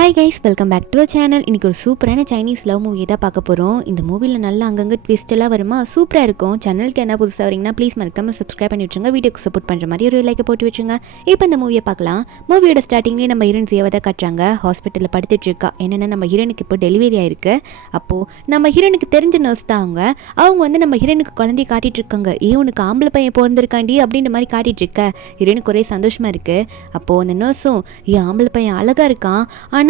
Hi guys, welcome back to our channel. இன்றைக்கி ஒரு சூப்பரான சைனீஸ் லவ் மூவி தான் பார்க்க போகிறோம். இந்த மூவியில் நல்லா அங்கங்கே ட்விஸ்ட் எல்லாம் வருமா, சூப்பராக இருக்கும். சேனலுக்கு என்ன புதுசாக வரீங்கன்னா ப்ளீஸ் மறக்காமல் சப்ஸ்கிரைப் பண்ணி வச்சுருங்க. வீடியோக்கு சப்போர்ட் பண்ணுற மாதிரி ஒரு லைக்கை போட்டு வச்சுருங்க. இப்போ இந்த மூவியை பார்க்கலாம். மூவியோட ஸ்டார்டிங்லேயே நம்ம ஹீரோயின் சேவை தான் காட்டுறாங்க. ஹாஸ்பிட்டலில் படுத்துட்ருக்கா. என்னென்னா நம்ம ஹீரோனுக்கு இப்போ டெலிவரி ஆயிருக்கு. அப்போது நம்ம ஹீரோனுக்கு தெரிஞ்ச நர்ஸ் தான் அவங்க வந்து நம்ம ஹீரோனுக்கு குழந்தைய காட்டிகிட்டு இருக்காங்க. உனக்கு ஆம்பளை பையன் பிறந்திருக்காண்டி அப்படின்ற மாதிரி காட்டிகிட்டு இருக்க. ஹீரோனுக்கு ஒரே சந்தோஷமாக இருக்குது. அப்போது அந்த நர்ஸும் ஆம்பளை பையன் அழகாக இருக்கான், ஆனால்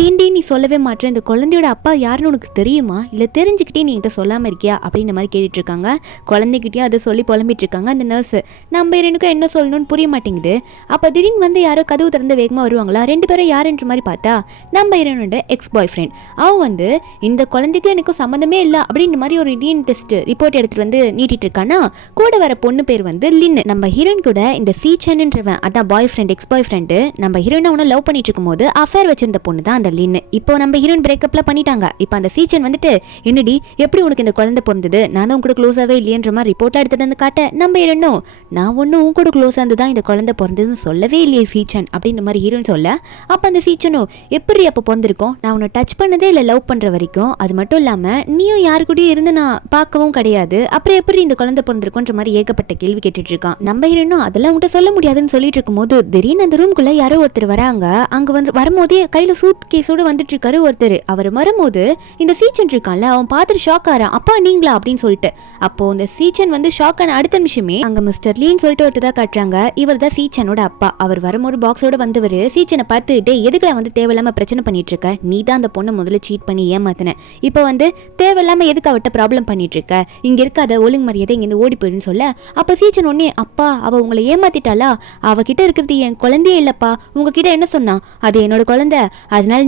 ஏண்டி நீ சொல்லவே மாட்டேன், இந்த குழந்தையோட அப்பா யாருன்னு உனக்கு தெரியுமா, இல்லை தெரிஞ்சுக்கிட்டே நீ என்கிட்ட சொல்லாமல் இருக்கியா அப்படின்ற மாதிரி கேட்டுட்ருக்காங்க. குழந்தைகிட்டயும் அதை சொல்லி புலம்பிட்டு இருக்காங்க அந்த நர்ஸு. நம்ம எனக்கும் என்ன சொல்லணும்னு புரிய மாட்டேங்குது. அப்போ திடீர்னு வந்து யாரோ கதவு திறந்து வேகமாக வருவாங்களா, ரெண்டு பேரும் யாருன்ற மாதிரி பார்த்தா நம்ம ஹீரோனோட எக்ஸ் பாய் ஃப்ரெண்ட். அவன் வந்து இந்த குழந்தைக்கு எனக்கு சம்மந்தமே இல்லை அப்படின்ற மாதிரி ஒரு டிஎன்ஏ டெஸ்ட் ரிப்போர்ட் எடுத்துகிட்டு வந்து நீட்டிட்டு இருக்கானா. கூட வர பொண்ணு பேர் வந்து லின்னு. நம்ம ஹீரோன் கூட இந்த சீச்சன்ன்றவன், அதான் பாய் ஃப்ரெண்ட், எக்ஸ் பாய் ஃப்ரெண்டு, நம்ம ஹீரோனை அவனை லவ் பண்ணிட்டு இருக்கும்போது அஃபேர் வச்சிருந்த பொண்ணு தான் அந்த லின்னு. இப்போ நம்ம ஹீரோயின் பிரேக்கப்லாம் பண்ணிட்டாங்க. இப்போ அந்த சீச்சன் வந்துட்டு, என்னடி எப்படி உனக்கு இந்த குழந்தை பிறந்தது, நான் தான் உங்க கூட க்ளோஸாகவே இல்லையன்ற மாதிரி ரிப்போர்ட்டாக எடுத்துகிட்டு வந்து காட்ட நம்ம ஹீரோனும், நான் ஒன்றும் உங்க கூட க்ளோஸாக இருந்து தான் இந்த குழந்தை பிறந்ததுன்னு சொல்லவே இல்லையே சீச்சன் அப்படின்ற மாதிரி ஹீரோயின் சொல்ல, அப்போ அந்த சீச்சனும் எப்படி அப்போ பிறந்திருக்கோம், நான் உன்னை டச் பண்ணதே இல்லை லவ் பண்ணுற வரைக்கும், அது மட்டும் இல்லாமல் நீயும் யாரு கூடயும் இருந்து நான் பார்க்கவும் கிடையாது, அப்புறம் எப்படி இந்த குழந்தை பிறந்திருக்குன்ற மாதிரி ஏகப்பட்ட கேள்வி கேட்டுட்டு இருக்கான். நம்ம ஹீரோனும் அதெல்லாம் உங்கள்கிட்ட சொல்ல முடியாதுன்னு சொல்லிட்டு இருக்கும்போது திடீர்னு அந்த ரூம்குள்ளே யாரோ ஒருத்தர் வராங்க. அங்கே வந்து வரும்போதே கையில் சூட் கேஸோடு வந்துட்டு இருக்காரு ஒருத்தர். அவர் வரும்போது இந்த சீச்சன் இருக்கான்ல, அவன் பார்த்துட்டு ஷாக் ஆறான். அப்பா நீங்களா அப்படின்னு சொல்லிட்டு. அப்போ இந்த சீச்சன் வந்து ஷாக் ஆன அடுத்த நிமிஷமே அங்க மிஸ்டர் லீன்னு சொல்லிட்டு ஒருத்தர் தான் காட்டுறாங்க. இவர் தான் சீச்சனோட அப்பா. அவர் வரும்போது பாக்ஸோட வந்தவர் சீச்சனை பார்த்து, டே எதுக்குல வந்து தேவையில்லாம பிரச்சனை பண்ணிட்டு இருக்க, நீ தான் அந்த பொண்ணை முதல்ல சீட் பண்ணி ஏமாத்தின, இப்போ வந்து தேவையில்லாம எதுக்கு அவட்ட ப்ராப்ளம் பண்ணிட்டு இருக்க, இங்க இருக்காத ஒழுங்கு மரியாதை இங்க ஓடி போயிருன்னு சொல்ல, அப்ப சீச்சன் உடனே, அப்பா அவ உங்களை ஏமாத்திட்டாளா, அவகிட்ட இருக்கிறது என் குழந்தையே இல்லப்பா, உங்ககிட்ட என்ன சொன்னா, அது என்னோட குழந்தை, அதனால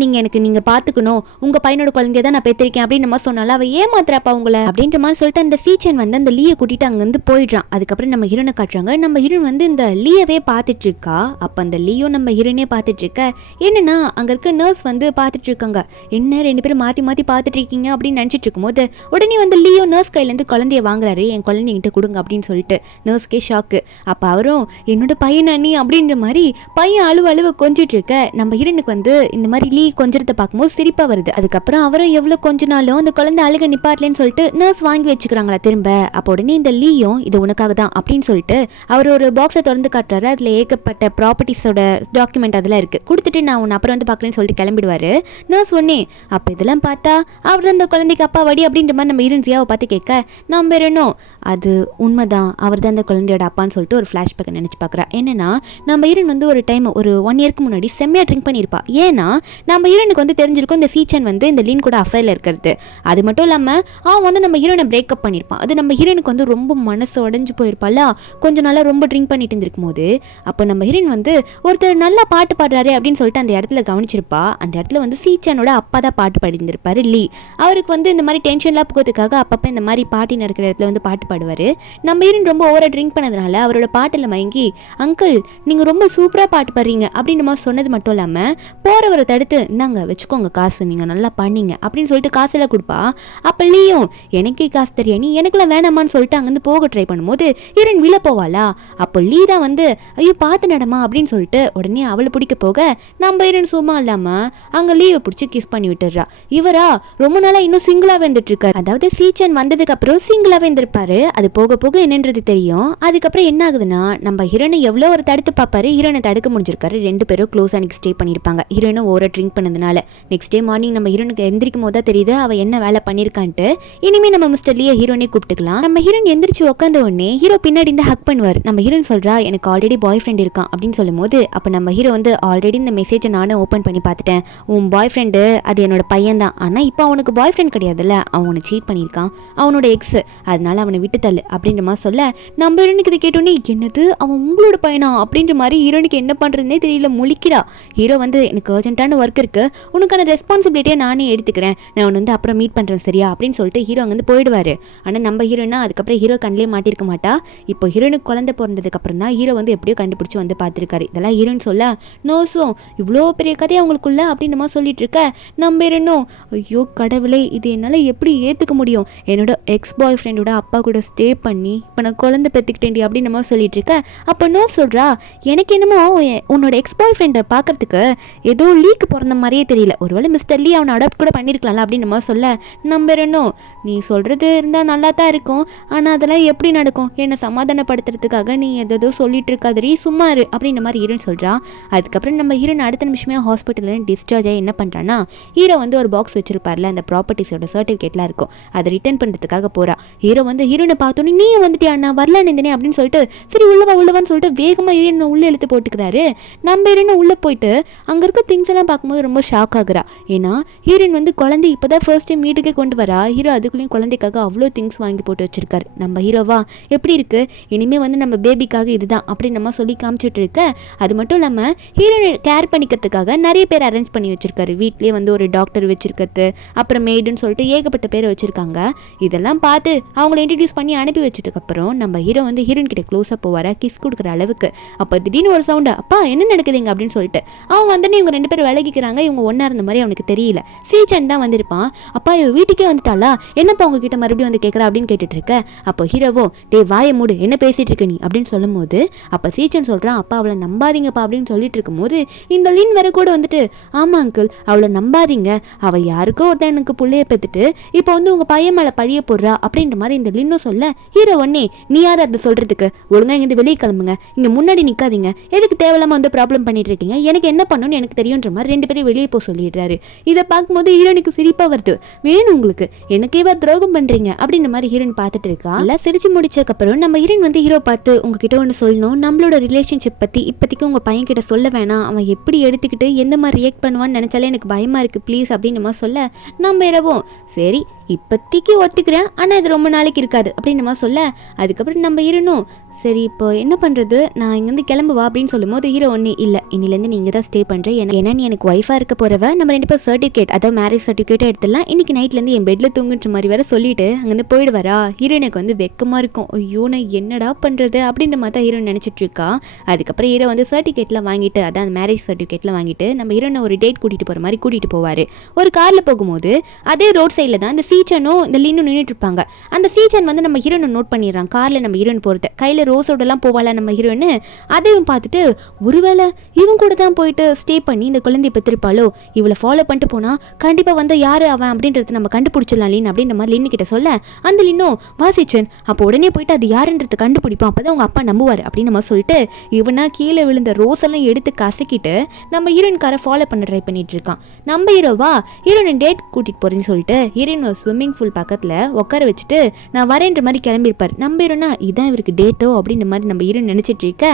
நீங்க பாத்துக்கணும், உங்க பையனோட குழந்தைய தான் நான் பெற்றிருக்கேன் அப்படின்னு நம்ம சொன்னால அவ ஏமாத்துறாப்பா உங்களை அப்படின்ற மாதிரி சொல்லிட்டு அந்த சீச்சன் வந்து அந்த லீயை கூட்டிட்டு அங்கிருந்து போயிடுறான். அதுக்கப்புறம் நம்ம ஹீரோனை காட்டுறாங்க. நம்ம ஹீரோன் வந்து இந்த லீயவே பார்த்துட்டு இருக்கா. அப்ப அந்த லீயும் நம்ம ஹீரோனே பார்த்துட்டு இருக்க. என்னன்னா அங்க இருக்க நர்ஸ் வந்து பார்த்துட்டு இருக்காங்க. என்ன ரெண்டு பேரும் மாத்தி மாத்தி பார்த்துட்டு இருக்கீங்க அப்படின்னு நினைச்சிட்டு இருக்கும்போது உடனே வந்து லீயோ நர்ஸ் கையில இருந்து குழந்தைய வாங்குறாரு. என் குழந்தைங்கிட்ட கொடுங்க அப்படின்னு சொல்லிட்டு நர்ஸ்க்கே ஷாக்கு. அப்ப அவரும் என்னோட பையன் அண்ணி அப்படின்ற மாதிரி பையன் அழுவ கொஞ்சிட்டு இருக்க. நம்ம ஹீரோனுக்கு வந்து இந்த மாதிரி லீ கொஞ்சத்தை பார்க்கும்போது சிரிப்பா வருது. அதுக்கப்புறம் அவரும் எவ்வளவு கொஞ்ச நாளும் அந்த குழந்தை அழுக நிப்பாட்லன்னு சொல்லிட்டு நர்ஸ் வாங்கி வச்சுக்கிறாங்களா திரும்ப. அப்போ உடனே இந்த லீயும் இது உனக்காக தான் அப்படின்னு சொல்லிட்டு அவர் ஒரு பாக்ஸை திறந்து காட்டுறாரு. அதுல ஏகப்பட்ட ப்ராப்பர்ட்டிஸோட டாக்குமெண்ட் அதெல்லாம் இருக்கு. கொடுத்துட்டு நான் உன்னை அப்புறம் வந்து பார்க்குறேன்னு சொல்லிட்டு கிளம்பிடுவாரு. நர்ஸ் ஒன்னே அப்போ இதெல்லாம் பார்த்தா அவர் தான் அந்த குழந்தைக்கு அப்பா வடி அப்படின்ற மாதிரி நம்ம ஹீரோன்ஸியாவை பார்த்து கேட்க, நான் வேறனும் அது உண்மைதான், அவர் தான் அந்த குழந்தையோட அப்பான்னு சொல்லிட்டு ஒரு ஃபிளாஷ்பேக்கை நினைச்சு பார்க்குறா. என்னன்னா நம்ம ஹீரோன் வந்து ஒரு டைம் ஒரு 1 இயருக்கு முன்னாடி செம்மையா ட்ரிங்க் பண்ணியிருப்பா. ஏன்னா நம்ம ஹீரோனுக்கு வந்து தெரிஞ்சிருக்கும் இந்த சீச்சன் வந்து இந்த லீன் கூட அஃபேர்ல இருக்கிறது. அது மட்டும் இல்லாமல் அவன் வந்து நம்ம ஹீரோனை பிரேக்கப் பண்ணியிருப்பான். அது நம்ம ஹீரோனுக்கு வந்து ரொம்ப மனசு உடஞ்சு போயிருப்பாள். கொஞ்சம் நாளாக ரொம்ப ட்ரிங்க் பண்ணிட்டு இருந்திருக்கும் போது அப்போ நம்ம ஹீரோன் வந்து ஒருத்தர் நல்லா பாட்டு பாடுறாரு அப்படின்னு சொல்லிட்டு அந்த இடத்துல கவனிச்சிருப்பா. அந்த இடத்துல வந்து சீச்சனோட அப்பா தான் பாட்டு பாடியிருந்திருப்பாரு லீ. அவருக்கு வந்து இந்த மாதிரி டென்ஷன்லாம் போகிறதுக்காக அப்பப்போ இந்த மாதிரி பாட்டி நடக்கிற இடத்துல வந்து பாட்டு பாடுவார். நம்ம ஹீரோன் ரொம்ப ஓவராக ட்ரிங்க் பண்ணதுனால அவரோட பாட்டில் மயங்கி, அங்கிள் நீங்கள் ரொம்ப சூப்பராக பாட்டு பாடுறீங்க அப்படின்னு மாதிரி சொன்னது மட்டும் இல்லாமல் போகிறவரை தடுத்து, இந்தாங்க வச்சுக்கோங்க காசு, நீங்கள் நல்லா பண்ணீங்க அப்படின்னு சொல்லிட்டு காசெல்லாம் கொடுப்பா. அப்போ லீயும் எனக்கே காசு தெரியா, நீ எனக்குலாம் வேணாமான்னு சொல்லிட்டு அங்கேருந்து போக ட்ரை பண்ணும்போது ஹீரோயின் விழ போவாளா. அப்போ லீ தான் வந்து ஐயோ பார்த்து நடமா அப்படின்னு சொல்லிட்டு உடனே அவளை பிடிக்க போக நம்ம ஹீரோயின் சும்மா இல்லாமல் அங்கே லீவை பிடிச்சி கிஸ் பண்ணி விட்டுறா. இவரா ரொம்ப நாளாக இன்னும் சிங்கிளாகவே இருந்துட்டு இருக்காரு. அதாவது சீச்சன் வந்ததுக்கு அப்புறம் சிங்கிளாகவே இருந்திருப்பாரு. அது போக போக என்னன்றது தெரியும். அதுக்கப்புறம் என்ன ஆகுதுன்னா நம்ம ஹீரோனை எவ்வளோ ஒரு தடுத்து பார்ப்பாரு, ஹீரோனை தடுக்க முடிஞ்சிருக்காரு. ரெண்டு பேரும் க்ளோஸ் அன்னைக்கு ஸ்டே பண்ணியிருப்பாங்க. ஹீரோனும் ஓவரா ட்ரிங்க் பண்ணதுனால நெக்ஸ்ட் டே மார்னிங் நம்ம ஹீரோனுக்கு எந்திரிக்கும் போது தான் தெரியுது அவ என்ன வேலை பண்ணியிருக்கான்ட்டு. இனிமே நம்ம மிஸ்டர் லீயை ஹீரோனே கூப்பிட்டுக்கலாம். நம்ம ஹீரோன் எந்திரிச்சு உட்காந்த உடனே ஹீரோ பின்னாடி இந்த ஹக் பண்ணுவார். நம்ம ஹீரோன் சொல்றா, எனக்கு ஆல்ரெடி பாய் ஃப்ரெண்ட் இருக்கான் அப்படின்னு சொல்லும் போது அப்போ நம்ம ஹீரோ வந்து ஆல்ரெடி இந்த மெசேஜை நானும் ஓப்பன் பண்ணி பார்த்துட்டேன், உன் பாய் ஃப்ரெண்டு அது என்னோட பையன் தான், ஆனால் இப்போ அவனுக்கு பாய் ஃப்ரெண்ட் கிடையாதுல்ல, அவனை சீட் பண்ணியிருக்கான், அவனோட எக்ஸ், அதனால அவனை விட்டு தள்ளு அப்படின்ற மாதிரி சொல்ல நம்ம ஹீரோனுக்கு இதை கேட்டோன்னே, என்னது அவன் உங்களோட பையனா அப்படின்ற மாதிரி ஹீரோனுக்கு என்ன பண்றதுன்னே தெரியல, முழிக்கிறா. ஹீரோ வந்து எனக்கு அர்ஜென்ட்டான ஒர்க் இருக்கு, உனக்கான ரெஸ்பான்சிபிலிட்டியை நானே எடுத்துக்கிறேன், நான் உன்னை வந்து அப்புறம் மீட் பண்ணுறேன் சரியா அப்படின்னு சொல்லிட்டு ஹீரோ அங்கேருந்து போயிடுவார். ஆனால் நம்ம ஹீரோனா அதுக்கப்புறம் ஹீரோ கண்ணிலே மாட்டிருக்க மாட்டா. இப்போ ஹீரோனுக்கு குழந்தை பிறந்ததுக்கு அப்புறம் தான் ஹீரோ வந்து எப்படியோ கண்டுபிடிச்சி வந்து பார்த்துருக்காரு. இதெல்லாம் ஹீரோன்னு சொல்ல நோஸும் இவ்வளோ பெரிய கதையை அவங்களுக்குள்ள அப்படின்னு நம்ம சொல்லிட்டு இருக்க. நம்ம ஹீரோனும் ஐயோ கடவுளே, இது என்னால் எப்படி ஏற்றுக்க முடியும், என்னோட எக்ஸ் பாய் ஃப்ரெண்டோட அப்பா கூட ஸ்டே பண்ணி இப்போ நான் குழந்தை பெற்றுக்கிட்டேன்டி அப்படின்னு நம்ம சொல்லிட்டு இருக்க. அப்போ நோ சொல்கிறா, எனக்கு என்னமோ உன்னோட எக்ஸ் பாய் ஃப்ரெண்டை பார்க்கறதுக்கு ஏதோ லீக்கு பிறந்த மாதிரியே தெரியல, ஒருவேளை மிஸ்டர் லீ அவனை அடாப்ட் கூட பண்ணியிருக்கலாம்ல அப்படின்னு நம்ம சொல்ல, நம்ம இன்னும் நீ சொல்கிறது இருந்தால் நல்லா தான் இருக்கும், ஆனால் அதெல்லாம் எப்படி நடக்கும், என்னை சமாதானப்படுத்துறதுக்காக நீ எதோ சொல்லிட்டு இருக்காதரி, சும்மா இரு அப்படின்ற மாதிரி ஹீரோன்னு சொல்கிறான். அதுக்கப்புறம் நம்ம ஹீரோன் அடுத்த நிமிஷமே ஹாஸ்பிட்டலில் டிஸ்சார்ஜ் ஆகி என்ன பண்ணுறான்னா, ஹீரோ வந்து ஒரு பாக்ஸ் வச்சிருப்பார்ல, அந்த ப்ராப்பர்ட்டிஸோட சர்டிஃபிகேட்லாம் இருக்கும், அதை ரிட்டர்ன் பண்ணுறதுக்காக போகிறா. ஹீரோ வந்து ஹீரோனை பார்த்தோன்னே நீ வந்துட்டியா, நான் வரலான்னு இருந்தேனே அப்படின்னு சொல்லிட்டு சரி உள்ளவான்னு சொல்லிட்டு வேகமாக ஹீரோனை உள்ளே இழுத்து போட்டுக்கிறாரு. நம்ம ஹீரோனை உள்ளே போயிட்டு அங்கே இருக்க திங்ஸ் எல்லாம் பார்க்கும்போது ரொம்ப ஷாக் ஆகுறா. ஏன்னா ஹீரோயின் வந்து குழந்தை இப்போ தான் ஃபர்ஸ்ட் டைம் வீட்டுக்கே கொண்டு வரா. ஹீரோ அதுக்குள்ளேயும் குழந்தைக்காக அவ்வளோ திங்ஸ் வாங்கி போட்டு வச்சிருக்காரு. நம்ம ஹீரோவா எப்படி இருக்கு, இனிமேல் வந்து நம்ம பேபிக்காக இதுதான் அப்படின்னு நம்ம சொல்லி காமிச்சிட்டு இருக்க. அது மட்டும் இல்லாமல் ஹீரோனை கேர் பண்ணிக்கிறதுக்காக நிறைய பேர் அரேஞ்ச் பண்ணி வச்சிருக்காரு. வீட்லேயே வந்து ஒரு டாக்டர் வச்சிருக்கிறது, அப்புறம் மெய்டுன்னு சொல்லிட்டு ஏகப்பட்ட பேரை வச்சிருக்காங்க. இதெல்லாம் பார்த்து அவங்கள இன்ட்ரடியூஸ் பண்ணி அனுப்பி வச்சதுக்கப்புறம் நம்ம ஹீரோ வந்து ஹீரோயின் கிட்ட க்ளோஸாக போவாரா, கிஸ் கொடுக்குற அளவுக்கு. அப்போ திடீர்னு ஒரு சவுண்டு, அப்பா என்ன நடக்குதுங்க அப்படின்னு சொல்லிட்டு அவன் வந்து இவங்க 2 பேர் விலகிக்கிறாங்க. இவங்க ஒன்றா இருந்த மாதிரி அவனுக்கு தெரியல. சீச்சன் தான் வந்திருப்பான். அப்பா இவ வீட்டுக்கே வந்துட்டாளா, என்னப்பா உங்ககிட்ட மறுபடியும் வந்து கேட்குறா அப்படின்னு கேட்டுட்டு இருக்க. அப்போ ஹீரோவோ டே வாயை மூடு, என்ன பேசிட்டு இருக்க நீ அப்படின்னு சொல்லும் போது அப்போ சீச்சன் சொல்கிறான், அப்பா அவளை நம்பாதீங்கப்பா அப்படின்னு சொல்லிட்டு இருக்கும் போது இந்த லின் வேற கூட வந்துட்டு, ஆமா அங்கிள் அவளை நம்பாதீங்க, அவள் யாருக்கோ ஒருத்தன் எனக்கு பிள்ளைய பெற்றுட்டு இப்போ வந்து உங்கள் பையன் மேலே பழிய போடுறா அப்படின்ற மாதிரி இந்த லின்னும் சொல்ல, ஹீரோ ஒன்னே நீ யார் அதை சொல்கிறதுக்கு, ஒழுங்காக இங்கே வெளியே கிளம்புங்க, இங்கே முன்னாடி நிற்காதீங்க, எதுக்கு தேவையில்லாமல் வந்து ப்ராப்ளம் பண்ணிட்டு இருக்கீங்க, எனக்கு என்ன பண்ணணும்னு எனக்கு தெரியுன்ற மாதிரி 2 பேரும் வெளியே போக சொல்லிடுறாரு. இதை பார்க்கும்போது ஹீரோனுக்கு சிரிப்பாக வருது. வேணும் உங்களுக்கு, எனக்கேவா துரோகம் பண்ணுறீங்க அப்படின்ற மாதிரி ஹீரோயின் பார்த்துட்டு இருக்கா. எல்லாம் சிரிச்சு முடிச்சதுக்கப்புறம் நம்ம ஹீரோயின் வந்து ஹீரோ பார்த்து, உங்ககிட்ட ஒன்று சொல்லணும், நம்மளோட ரிலேஷன்ஷிப் பற்றி இப்போதைக்கு உங்கள் பையன் கிட்ட சொல்ல வேணாம், அவன் எப்படி எடுத்துக்கிட்டு எந்த மாதிரி ரியாக்ட் பண்ணுவான்னு நினச்சாலே எனக்கு பயமாக இருக்குது ப்ளீஸ் அப்படின்னு நம்ம சொல்ல, நம்ம இரவும் சரி இப்போதைக்கு ஒத்துக்கிறேன், ஆனால் இது ரொம்ப நாளைக்கு இருக்காது அப்படின்னு நம்ம சொல்ல, அதுக்கப்புறம் நம்ம ஹீரோனும் சரி இப்போ என்ன பண்ணுறது, நான் இங்கேருந்து கிளம்புவா அப்படின்னு சொல்லும்போது ஹீரோ ஒன்று இல்லை, இன்னிலேருந்து நீ இங்கே தான் ஸ்டே பண்ணுறேன், ஏன்னா நீ எனக்கு ஒய்ஃபாக இருக்க போகிறவ, நம்ம 2 பேர் சர்டிஃபிகேட் அதாவது மேரேஜ் சர்டிஃபிகேட்டை எடுத்துடலாம், இன்றைக்கி நைட்லேருந்து என் பெட்டில் தூங்குன்ற மாதிரி வேறு சொல்லிட்டு அங்கேருந்து போயிடுவாரா. ஹீரோனுக்கு வந்து வெக்கமாக இருக்கும், ஐயோ நான் என்னடா பண்ணுறது அப்படின்ற மாதிரி தான் ஹீரோன் நினச்சிட்டு இருக்கா. அதுக்கப்புறம் ஹீரோ வந்து சர்டிஃபிகேட்லாம் வாங்கிட்டு, அதான் அந்த மேரேஜ் சர்டிஃபிகேட்லாம் வாங்கிட்டு நம்ம ஹீரோனை ஒரு டேட் கூட்டிகிட்டு போகிற மாதிரி கூட்டிகிட்டு போவார். ஒரு காரில் போகும்போது அதே ரோட் சைடில் தான் இந்த சீச்சனும் இந்த லின்னும் நின்றுட்டு இருப்பாங்க. அந்த சீச்சன் வந்து நம்ம ஹீரோனை நோட் பண்ணிடுறான். காரில் நம்ம ஹீரோயின் போகிறது, கையில் ரோஸோடலாம் போவாளா நம்ம ஹீரோயின், அதையும் பார்த்துட்டு ஒருவேளை இவன் கூட தான் போயிட்டு ஸ்டே பண்ணி இந்த குழந்தைய பெற்றிருப்பாளோ, இவளை ஃபாலோ பண்ணிட்டு போனால் கண்டிப்பாக வந்து யார் அவன் அப்படின்றத நம்ம கண்டுபிடிச்சிடலாம் லின் அப்படின்ற மாதிரி லின்னு கிட்ட சொல்ல, அந்த லின்னும் வாசிச்சன் அப்போ உடனே போயிட்டு அது யாருன்றதை கண்டுபிடிப்பான், அப்போ தான் அவங்க அப்பா நம்புவார் அப்படின்னு நம்ம சொல்லிட்டு இவனா கீழே விழுந்த ரோஸ் எல்லாம் எடுத்து கசக்கிட்டு நம்ம ஹீரோயின்காரை ஃபாலோ பண்ண ட்ரை பண்ணிட்டு இருக்கான். நம்ம ஹீரோவா ஹீரோயின் டேட் கூட்டிகிட்டு போகிறேன்னு சொல்லிட்டு ஹீரோயின் ஒரு ஸ்விம்மிங் பூல் பக்கத்தில் உட்கார வச்சுட்டு நான் வரேன்ற மாதிரி கிளம்பியிருப்பார். நம்ம ஹீரோனா இதான் இவருக்கு டேட்டோ அப்படின்ற மாதிரி நம்ம ஹீரோயின் நினச்சிட்டு இருக்க.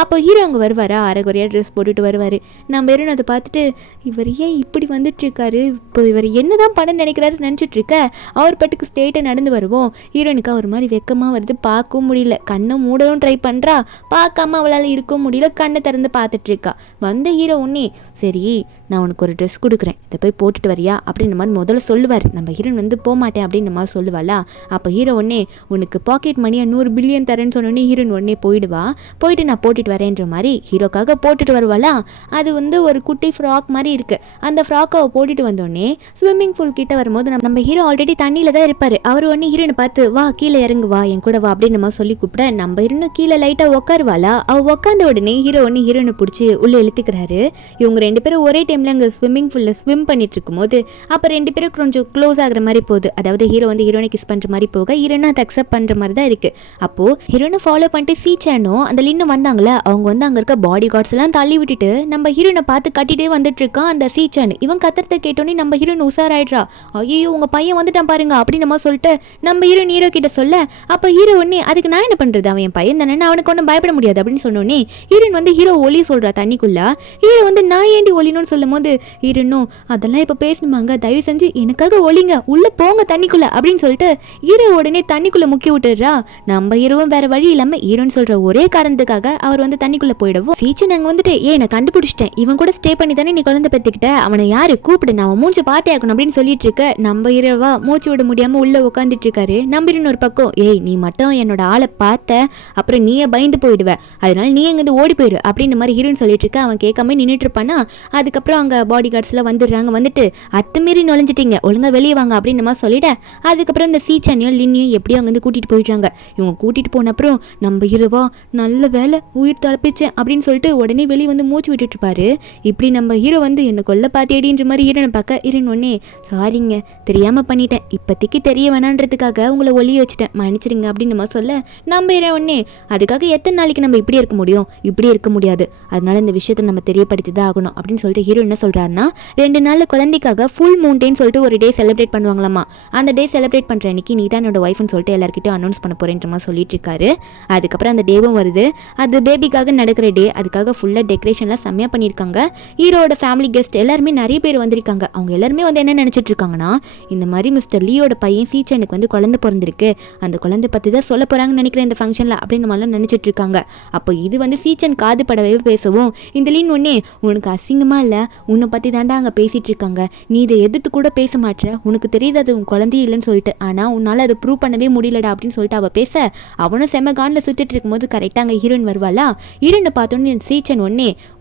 அப்போ ஹீரோ அங்கே வருவாரா, அரைகுறையாக ட்ரெஸ் போட்டுட்டு வருவார். நம்ம ஹீரோன் அதை பார்த்துட்டு இவர் ஏன் இப்படி வந்துட்டு இருக்காரு, இப்போ இவர் என்னதான் பண்ண நினைக்கிறாரு நினச்சிட்டு இருக்க. அவர் பாட்டுக்கு ஸ்டேட்டை நடந்து வருவோம். ஹீரோனுக்கு ஒரு மாதிரி வெக்கமாக வருது, பார்க்கவும் முடியல, கண்ணை மூடவும் ட்ரை பண்ணுறா, பார்க்காம அவளால் இருக்கவும் முடியல, கண்ணை திறந்து பார்த்துட்டு இருக்கா. வந்த ஹீரோ ஒன்னே சரி நான் உனக்கு ஒரு ட்ரெஸ் கொடுக்குறேன், இதை போய் போட்டுட்டு வரியா அப்படின்ற மாதிரி முதல்ல சொல்லுவார். நம்ம ஹீரோன் வந்து போக மாட்டேன் அப்படின்னு மாதிரி சொல்லுவாளா. அப்போ ஹீரோ ஒன்னே உனக்கு பாக்கெட் மணியாக 100 பில்லியன் தரேன்னு சொன்னோடனே ஹீரோயின் உடனே போயிடுவா. போயிட்டு நான் போட்டுட்டு வரேன்ற மாதிரி ஹீரோக்காக போட்டுட்டு வருவாளா. அது வந்து ஒரு குட்டி ஃப்ராக் மாதிரி இருக்குது. அந்த ஃப்ராக்கை அவள் போட்டுட்டு வந்தோடனே ஸ்விம்மிங் பூல் கிட்ட வரும்போது நம்ம ஹீரோ ஆல்ரெடி தண்ணியில் தான் இருப்பார். அவர் ஒன்னே ஹீரோனை பார்த்து வா கீழே இறங்கு வா என் கூட வா அப்படின்னு நம்ம சொல்லி கூப்பிட நம்ம ஹீரோனும் கீழே லைட்டாக உட்காருவாளா. அவள் உட்காந்த உடனே ஹீரோ ஒன்று ஹீரோனை பிடிச்சி உள்ளே இழுத்துக்கிறாரு. இவங்க 2 பேரும் ஒரே டைமில் அங்கே ஸ்விம்மிங் பூலில் ஸ்விம் பண்ணிட்டு இருக்கும்போது அப்போ 2 பேரும் கொஞ்சம் க்ளோஸ் ஆகிற மாதிரி போகுது. அதாவது ஹீரோ வந்து ஹீரோனை கிஸ் பண்ணுற மாதிரி போக ஹீரோனை அதை அக்செப்ட் பண்ணுற மாதிரி தான் இருக்குது. அப்போது ஹீரோனை ஃபாலோ பண்ணிட்டு சீச்சானும் அந்த லின்னும் வந்தாங்களே, அவங்க வந்து அங்கே இருக்க பாடி கார்ட்ஸ் எல்லாம் தள்ளி விட்டுட்டு நம்ம ஹீரோனை பார்த்து கட்டிகிட்டே வந்துட்டு இருக்கான் அந்த சீச்சான். இவன் கத்துறதை கேட்டோன்னே நம்ம ஹீரோயின் உஷாராயிடுறா. ஐயோ உங்கள் பையன் வந்துட்டான் பாருங்க அப்படின்னு நம்ம சொல்லிட்டு நம்ம ஹீரோயின் ஹீரோ கிட்ட சொல்ல, அப்போ ஹீரோ ஒன்னே அதுக்கு நான் என்ன பண்ணுறது, அவன் என் பையன் தானே, அவனுக்கு ஒன்றும் பயப்பட முடியாது அப்படின்னு சொன்னோன்னே ஹீரோயின் வந்து ஹீரோ ஒலி சொல்கிறா தண்ணிக்குள்ளே. ஹீரோ வந்து நான் ஏண்டி ஒலினோன்னு சொல்லும் போது ஹீரோனும் அதெல்லாம் இப்போ பேசணுமாங்க, தயவு செஞ்சு எனக்காக ஒலிங்க, உள்ளே போங்க தண்ணிக்குள்ளே அப்படின்னு சொல்லிட்டு ஹீரோ உடனே தண்ணிக்குள்ளே முக்கி விட்டுடுறா. நம்ம ஹீரோவும் வேற வழி இல்லாமல் ஹீரோன்னு சொல்கிற ஒரே காரணத்துக்காக அவர் வந்து தண்ணிக்குள்ளே போயிடுவோம். சீச்சு நாங்கள் வந்துட்டு நான் கண்டுபிடிச்சிட்டேன், இவன் கூட ஸ்டே பண்ணி தானே நீ குழந்தை பெற்றுக்கிட்ட, அவனை யாரு கூப்பிடு, நான் அவன் மூச்சு பார்த்தே ஆகணும் அப்படின்னு சொல்லிட்டு இருக்க. நம்ம ஹீரோவா மூச்சு விட முடியாமல் உள்ளே உட்காந்துட்டு இருக்காரு. நம்ம ஹீரோன்னு ஒரு பக்கம் நீ மட்டும் என்னோட ஆளை பார்த்த அப்புறம் நீயே பயந்து போயிடுவ, அதனால நீ எங்கேருந்து ஓடி போயிடு அப்படின்ற மாதிரி ஹீரோன்னு சொல்லிட்டு இருக்க. அவன் கேட்காம நின்றுட்டு இருப்பானா. அதுக்கப்புறம் அங்கே பாடி கார்ட்ஸ்லாம் வந்துடுறாங்க. வந்துட்டு அத்துமீறி நுழைஞ்சிட்டீங்க, ஒழுங்காக வெளியே வாங்க அப்படின்னு மாதிரி சொல்லிட. அதுக்கப்புறம் இந்த சீச்சனையும் லின்னையும் எப்படியும் அங்கேருந்து கூட்டிகிட்டு போயிடுறாங்க. இவங்க கூட்டிகிட்டு போன அப்புறம் நம்ம ஹீரோவா நல்ல வேலை உயிர் தப்பிச்சேன் அப்படின்னு சொல்லிட்டு உடனே வெளியே வந்து மூச்சு விட்டுட்டு இருப்பாரு. இப்படி நம்ம ஹீரோ வந்து என்னை கொல்ல பாத்தியடின்ற மாதிரி ஹீரோனை பார்க்க ஹீரோன் ஒன்னே சாரிங்க தெரியாமல் பண்ணிட்டேன், இப்போதைக்கு தெரிய வேணான்றதுக்காக உங்களை ஒளிய வச்சுட்டேன், மன்னிச்சிடுங்க அப்படின்னு நம்ம சொல்ல நம்ம ஹீரோ ஒன்னே அதுக்காக எத்தனை நாளைக்கு நம்ம இப்படி இருக்க முடியும், இப்படி இருக்க முடியாது, அதனால இந்த விஷயத்தை நம்ம தெரியப்படுத்தி தான் ஆகணும் அப்படின்னு சொல்லிட்டு ஹீரோ என்ன சொல்கிறாருன்னா 2 நாள் குழந்தைக்காக ஃபுல் மூன்டேன்னு சொல்லிட்டு ஒரு டே செலிப்ரேட் பண்ணுவாங்களாமா. அந்த டே செலிப்ரேட் பண்ணுற அன்னைக்கு நீ தான் என்னோட ஒய்ஃப்னு சொல்லிட்டு எல்லாருக்கிட்டையும் அனௌன்ஸ் பண்ண போகிறேன்ற மாதிரி சொல்லிட்டு இருக்காரு. அதுக்கப்புறம் அந்த டேவும் வருது. அது பேபிக்காக நடக்கிற டே. அதுக்காக ஃபுல்லாக டெக்கரேஷன்லாம் செம்மையாக பண்ணியிருக்காங்க. ஹீரோட ஃபேமிலி கெஸ்ட் எல்லாருமே நிறைய பேர் வந்திருக்காங்க. அவங்க எல்லாருமே வந்து என்ன நினச்சிட்டு இருக்காங்கன்னா இந்த மாதிரி மிஸ்டர் லீயோட பையன் சீச்சனுக்கு வந்து குழந்தை பிறந்திருக்கு, அந்த குழந்தை பற்றி தான் சொல்ல போகிறாங்கன்னு நினைக்கிறேன் இந்த ஃபங்க்ஷனில் அப்படின்னு மாதிரிலாம் நினச்சிட்டு இருக்காங்க. அப்போ இது வந்து சீச்சன் காது படவே பேசவும் இந்த லீன் ஒன்னே உனக்கு அசிங்கமாக இல்லை, உன்னை பற்றி தாண்டா அங்கே பேசிகிட்டு இருக்காங்க, நீ இதை எதிர்த்து கூட பேச மாட்டேற, உனக்கு தெரியுது அது உன் குழந்தையே இல்லைன்னு சொல்லிட்டு, ஆனால் உன்னால் அதை ப்ரூவ் பண்ணவே முடியலடா அப்படின்னு சொல்லிட்டு அவள் பேச அவனும் செம்ம காண்டில் சுற்றிட்டு இருக்கும்போது கரெக்டாக அங்கே ஹீரோயின் வருவாளா. ஹீரோனை பார்த்தோன்னே சீச்சன்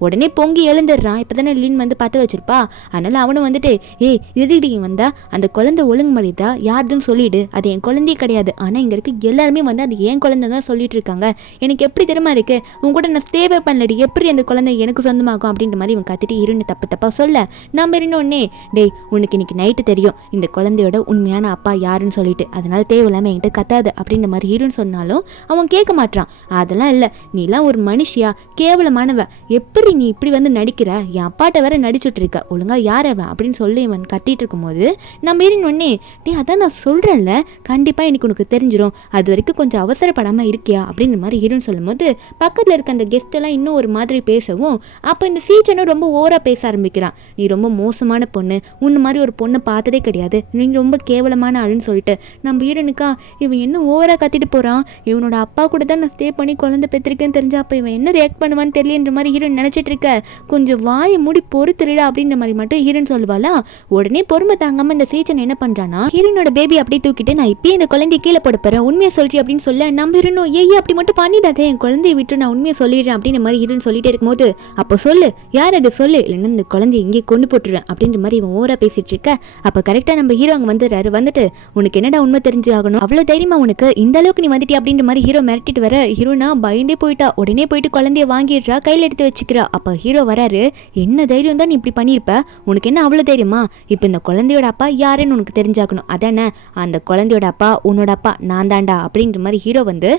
உடனே பொங்கி எழுந்துடுறான். இப்போ தானே லீன் வந்து பார்த்து வச்சிருப்பா, அதனால அவனும் வந்துட்டு எதுக்கிட்டீங்க வந்தா அந்த குழந்தை ஒழுங்கு மரியாதை யாருதுன்னு சொல்லிடு, அது என் குழந்தையே கிடையாது, ஆனால் இங்கே இருக்க எல்லாருமே வந்து அது என் குழந்தை தான் சொல்லிட்டு இருக்காங்க, எனக்கு எப்படி தெரியுமா இருக்கு, உன் கூட நான் ஸ்டேவே பண்ணலடி, எப்படி அந்த குழந்தை எனக்கு சொந்தமாகும் அப்படின்ற மாதிரி இவன் கத்திட்டு ஹீரோயின் தப்பாக சொல்ல நம்ம இன்னொன்னே டேய் உனக்கு இன்னைக்கு நைட்டு தெரியும் இந்த குழந்தையோட உண்மையான அப்பா யாருன்னு சொல்லிட்டு, அதனால தேவையில்லாமல் என்கிட்ட கத்தாது அப்படின்ற மாதிரி ஹீரோன்னு சொன்னாலும் அவன் கேட்க மாட்டான். அதெல்லாம் இல்லை, நீலாம் ஒரு மனுஷியா, கேவலமானவ, எப்படி நீ இப்படி வந்து நடிக்கிற, என் அப்பாட்ட வேற நடிச்சுட்டு இருக்க, ஒழுங்கா யாரவன் அப்படின்னு சொல்லி இவன் கத்திட்டு இருக்கும்போது நம்ம ஒன்னே டே அதான் நான் சொல்கிறேன்ல கண்டிப்பாக எனக்கு உனக்கு தெரிஞ்சிடும், அது வரைக்கும் கொஞ்சம் அவசரப்படாமல் இருக்கியா அப்படின்ற மாதிரி ஹீரோன்னு சொல்லும்போது பக்கத்தில் இருக்க அந்த கெஸ்ட் எல்லாம் இன்னும் ஒரு மாதிரி பேசவும் அப்போ இந்த சீச்சனும் ரொம்ப ஓவராக பேச ஆரம்பிக்கிறான். நீ ரொம்ப மோசமான பொண்ணு, உன்ன மாதிரி ஒரு பொண்ணை பார்த்ததே கிடையாது, நீங்கள் ரொம்ப கேவலமான ஆளுன்னு சொல்லிட்டு நம்ம ஹீரோனுக்கா இவன் என்ன ஓவராக கத்திட்டு போகிறான், இவனோட அப்பா கூட தான் நான் ஸ்டே பண்ணி குழந்தை பெற்றிருக்கேன்னு தெரிஞ்சா அப்போ இவன் என்ன ரியாக்ட் பண்ணுவான்னு தெரியலன்ற மாதிரி ஹீரோன் நினச்சிட்டு இருக்க, கொஞ்சம் வாயை மூடி பொறுத்துருடா அப்படின்ற மாதிரி மட்டும் ஹீரோன் சொல்லுவாளா. உடனே பொறுமை தாங்காமல் இந்த சீச்சன் என்ன பண்ணுறான்னா ஹீரோனோட பேபி அப்படியே தூக்கிட்டு நான் இப்பயே இந்த குழந்தைய கீழே போட போகிறேன், உண்மையை சொல்றி அப்படின்னு சொல்ல நம்ம ஹீரோனும் அப்படி மட்டும் பண்ணிடாதே, என் குழந்தைய விட்டு நான் உண்மையை சொல்லிடுறேன் அப்படின்ற மாதிரி ஹீரோன் சொல்லிட்டே இருக்கும்போது அப்போ சொல்லு யார் அது சொல்லு, இல்லைன்னா இந்த குழந்தைய இங்கே கொண்டு போட்டுருவேன் அப்படின்ற மாதிரி இவன் ஓவரா பேசிட்டு இருக்க. அப்போ கரெக்டாக நம்ம ஹீரோ அங்கே வந்துடுறாரு. வந்துட்டு உனக்கு என்னடா உண்மை தெரிஞ்சு ஆகணும், அவ்வளோ தைரியமா உனக்கு இந்த அளவுக்கு நீ வந்துட்டி அப்படின்ற மாதிரி ஹீரோ மிரட்டிட்டு வர ஹீரோனா பயந்தே போயிட்டா. உடனே போயிட்டு குழந்தைய வாங்கிடுறா, கையில் எடுத்து வச்சுக்கிறா. அப்போ ஹீரோ வராரு. என்ன தைரியம் தான் நீ இப்படி பண்ணியிருப்ப, உனக்கு என்ன அவ்வளோ தைரியமா, இப்போ இந்த குழந்தையோட அப்பா யாருன்னு உனக்கு தெரிஞ்சாகணும், அதானே அந்த குழந்தையோட அப்பா உன்னோட அப்பா நான் தாண்டா அப்படின்ற மாதிரி ஹீரோ வந்து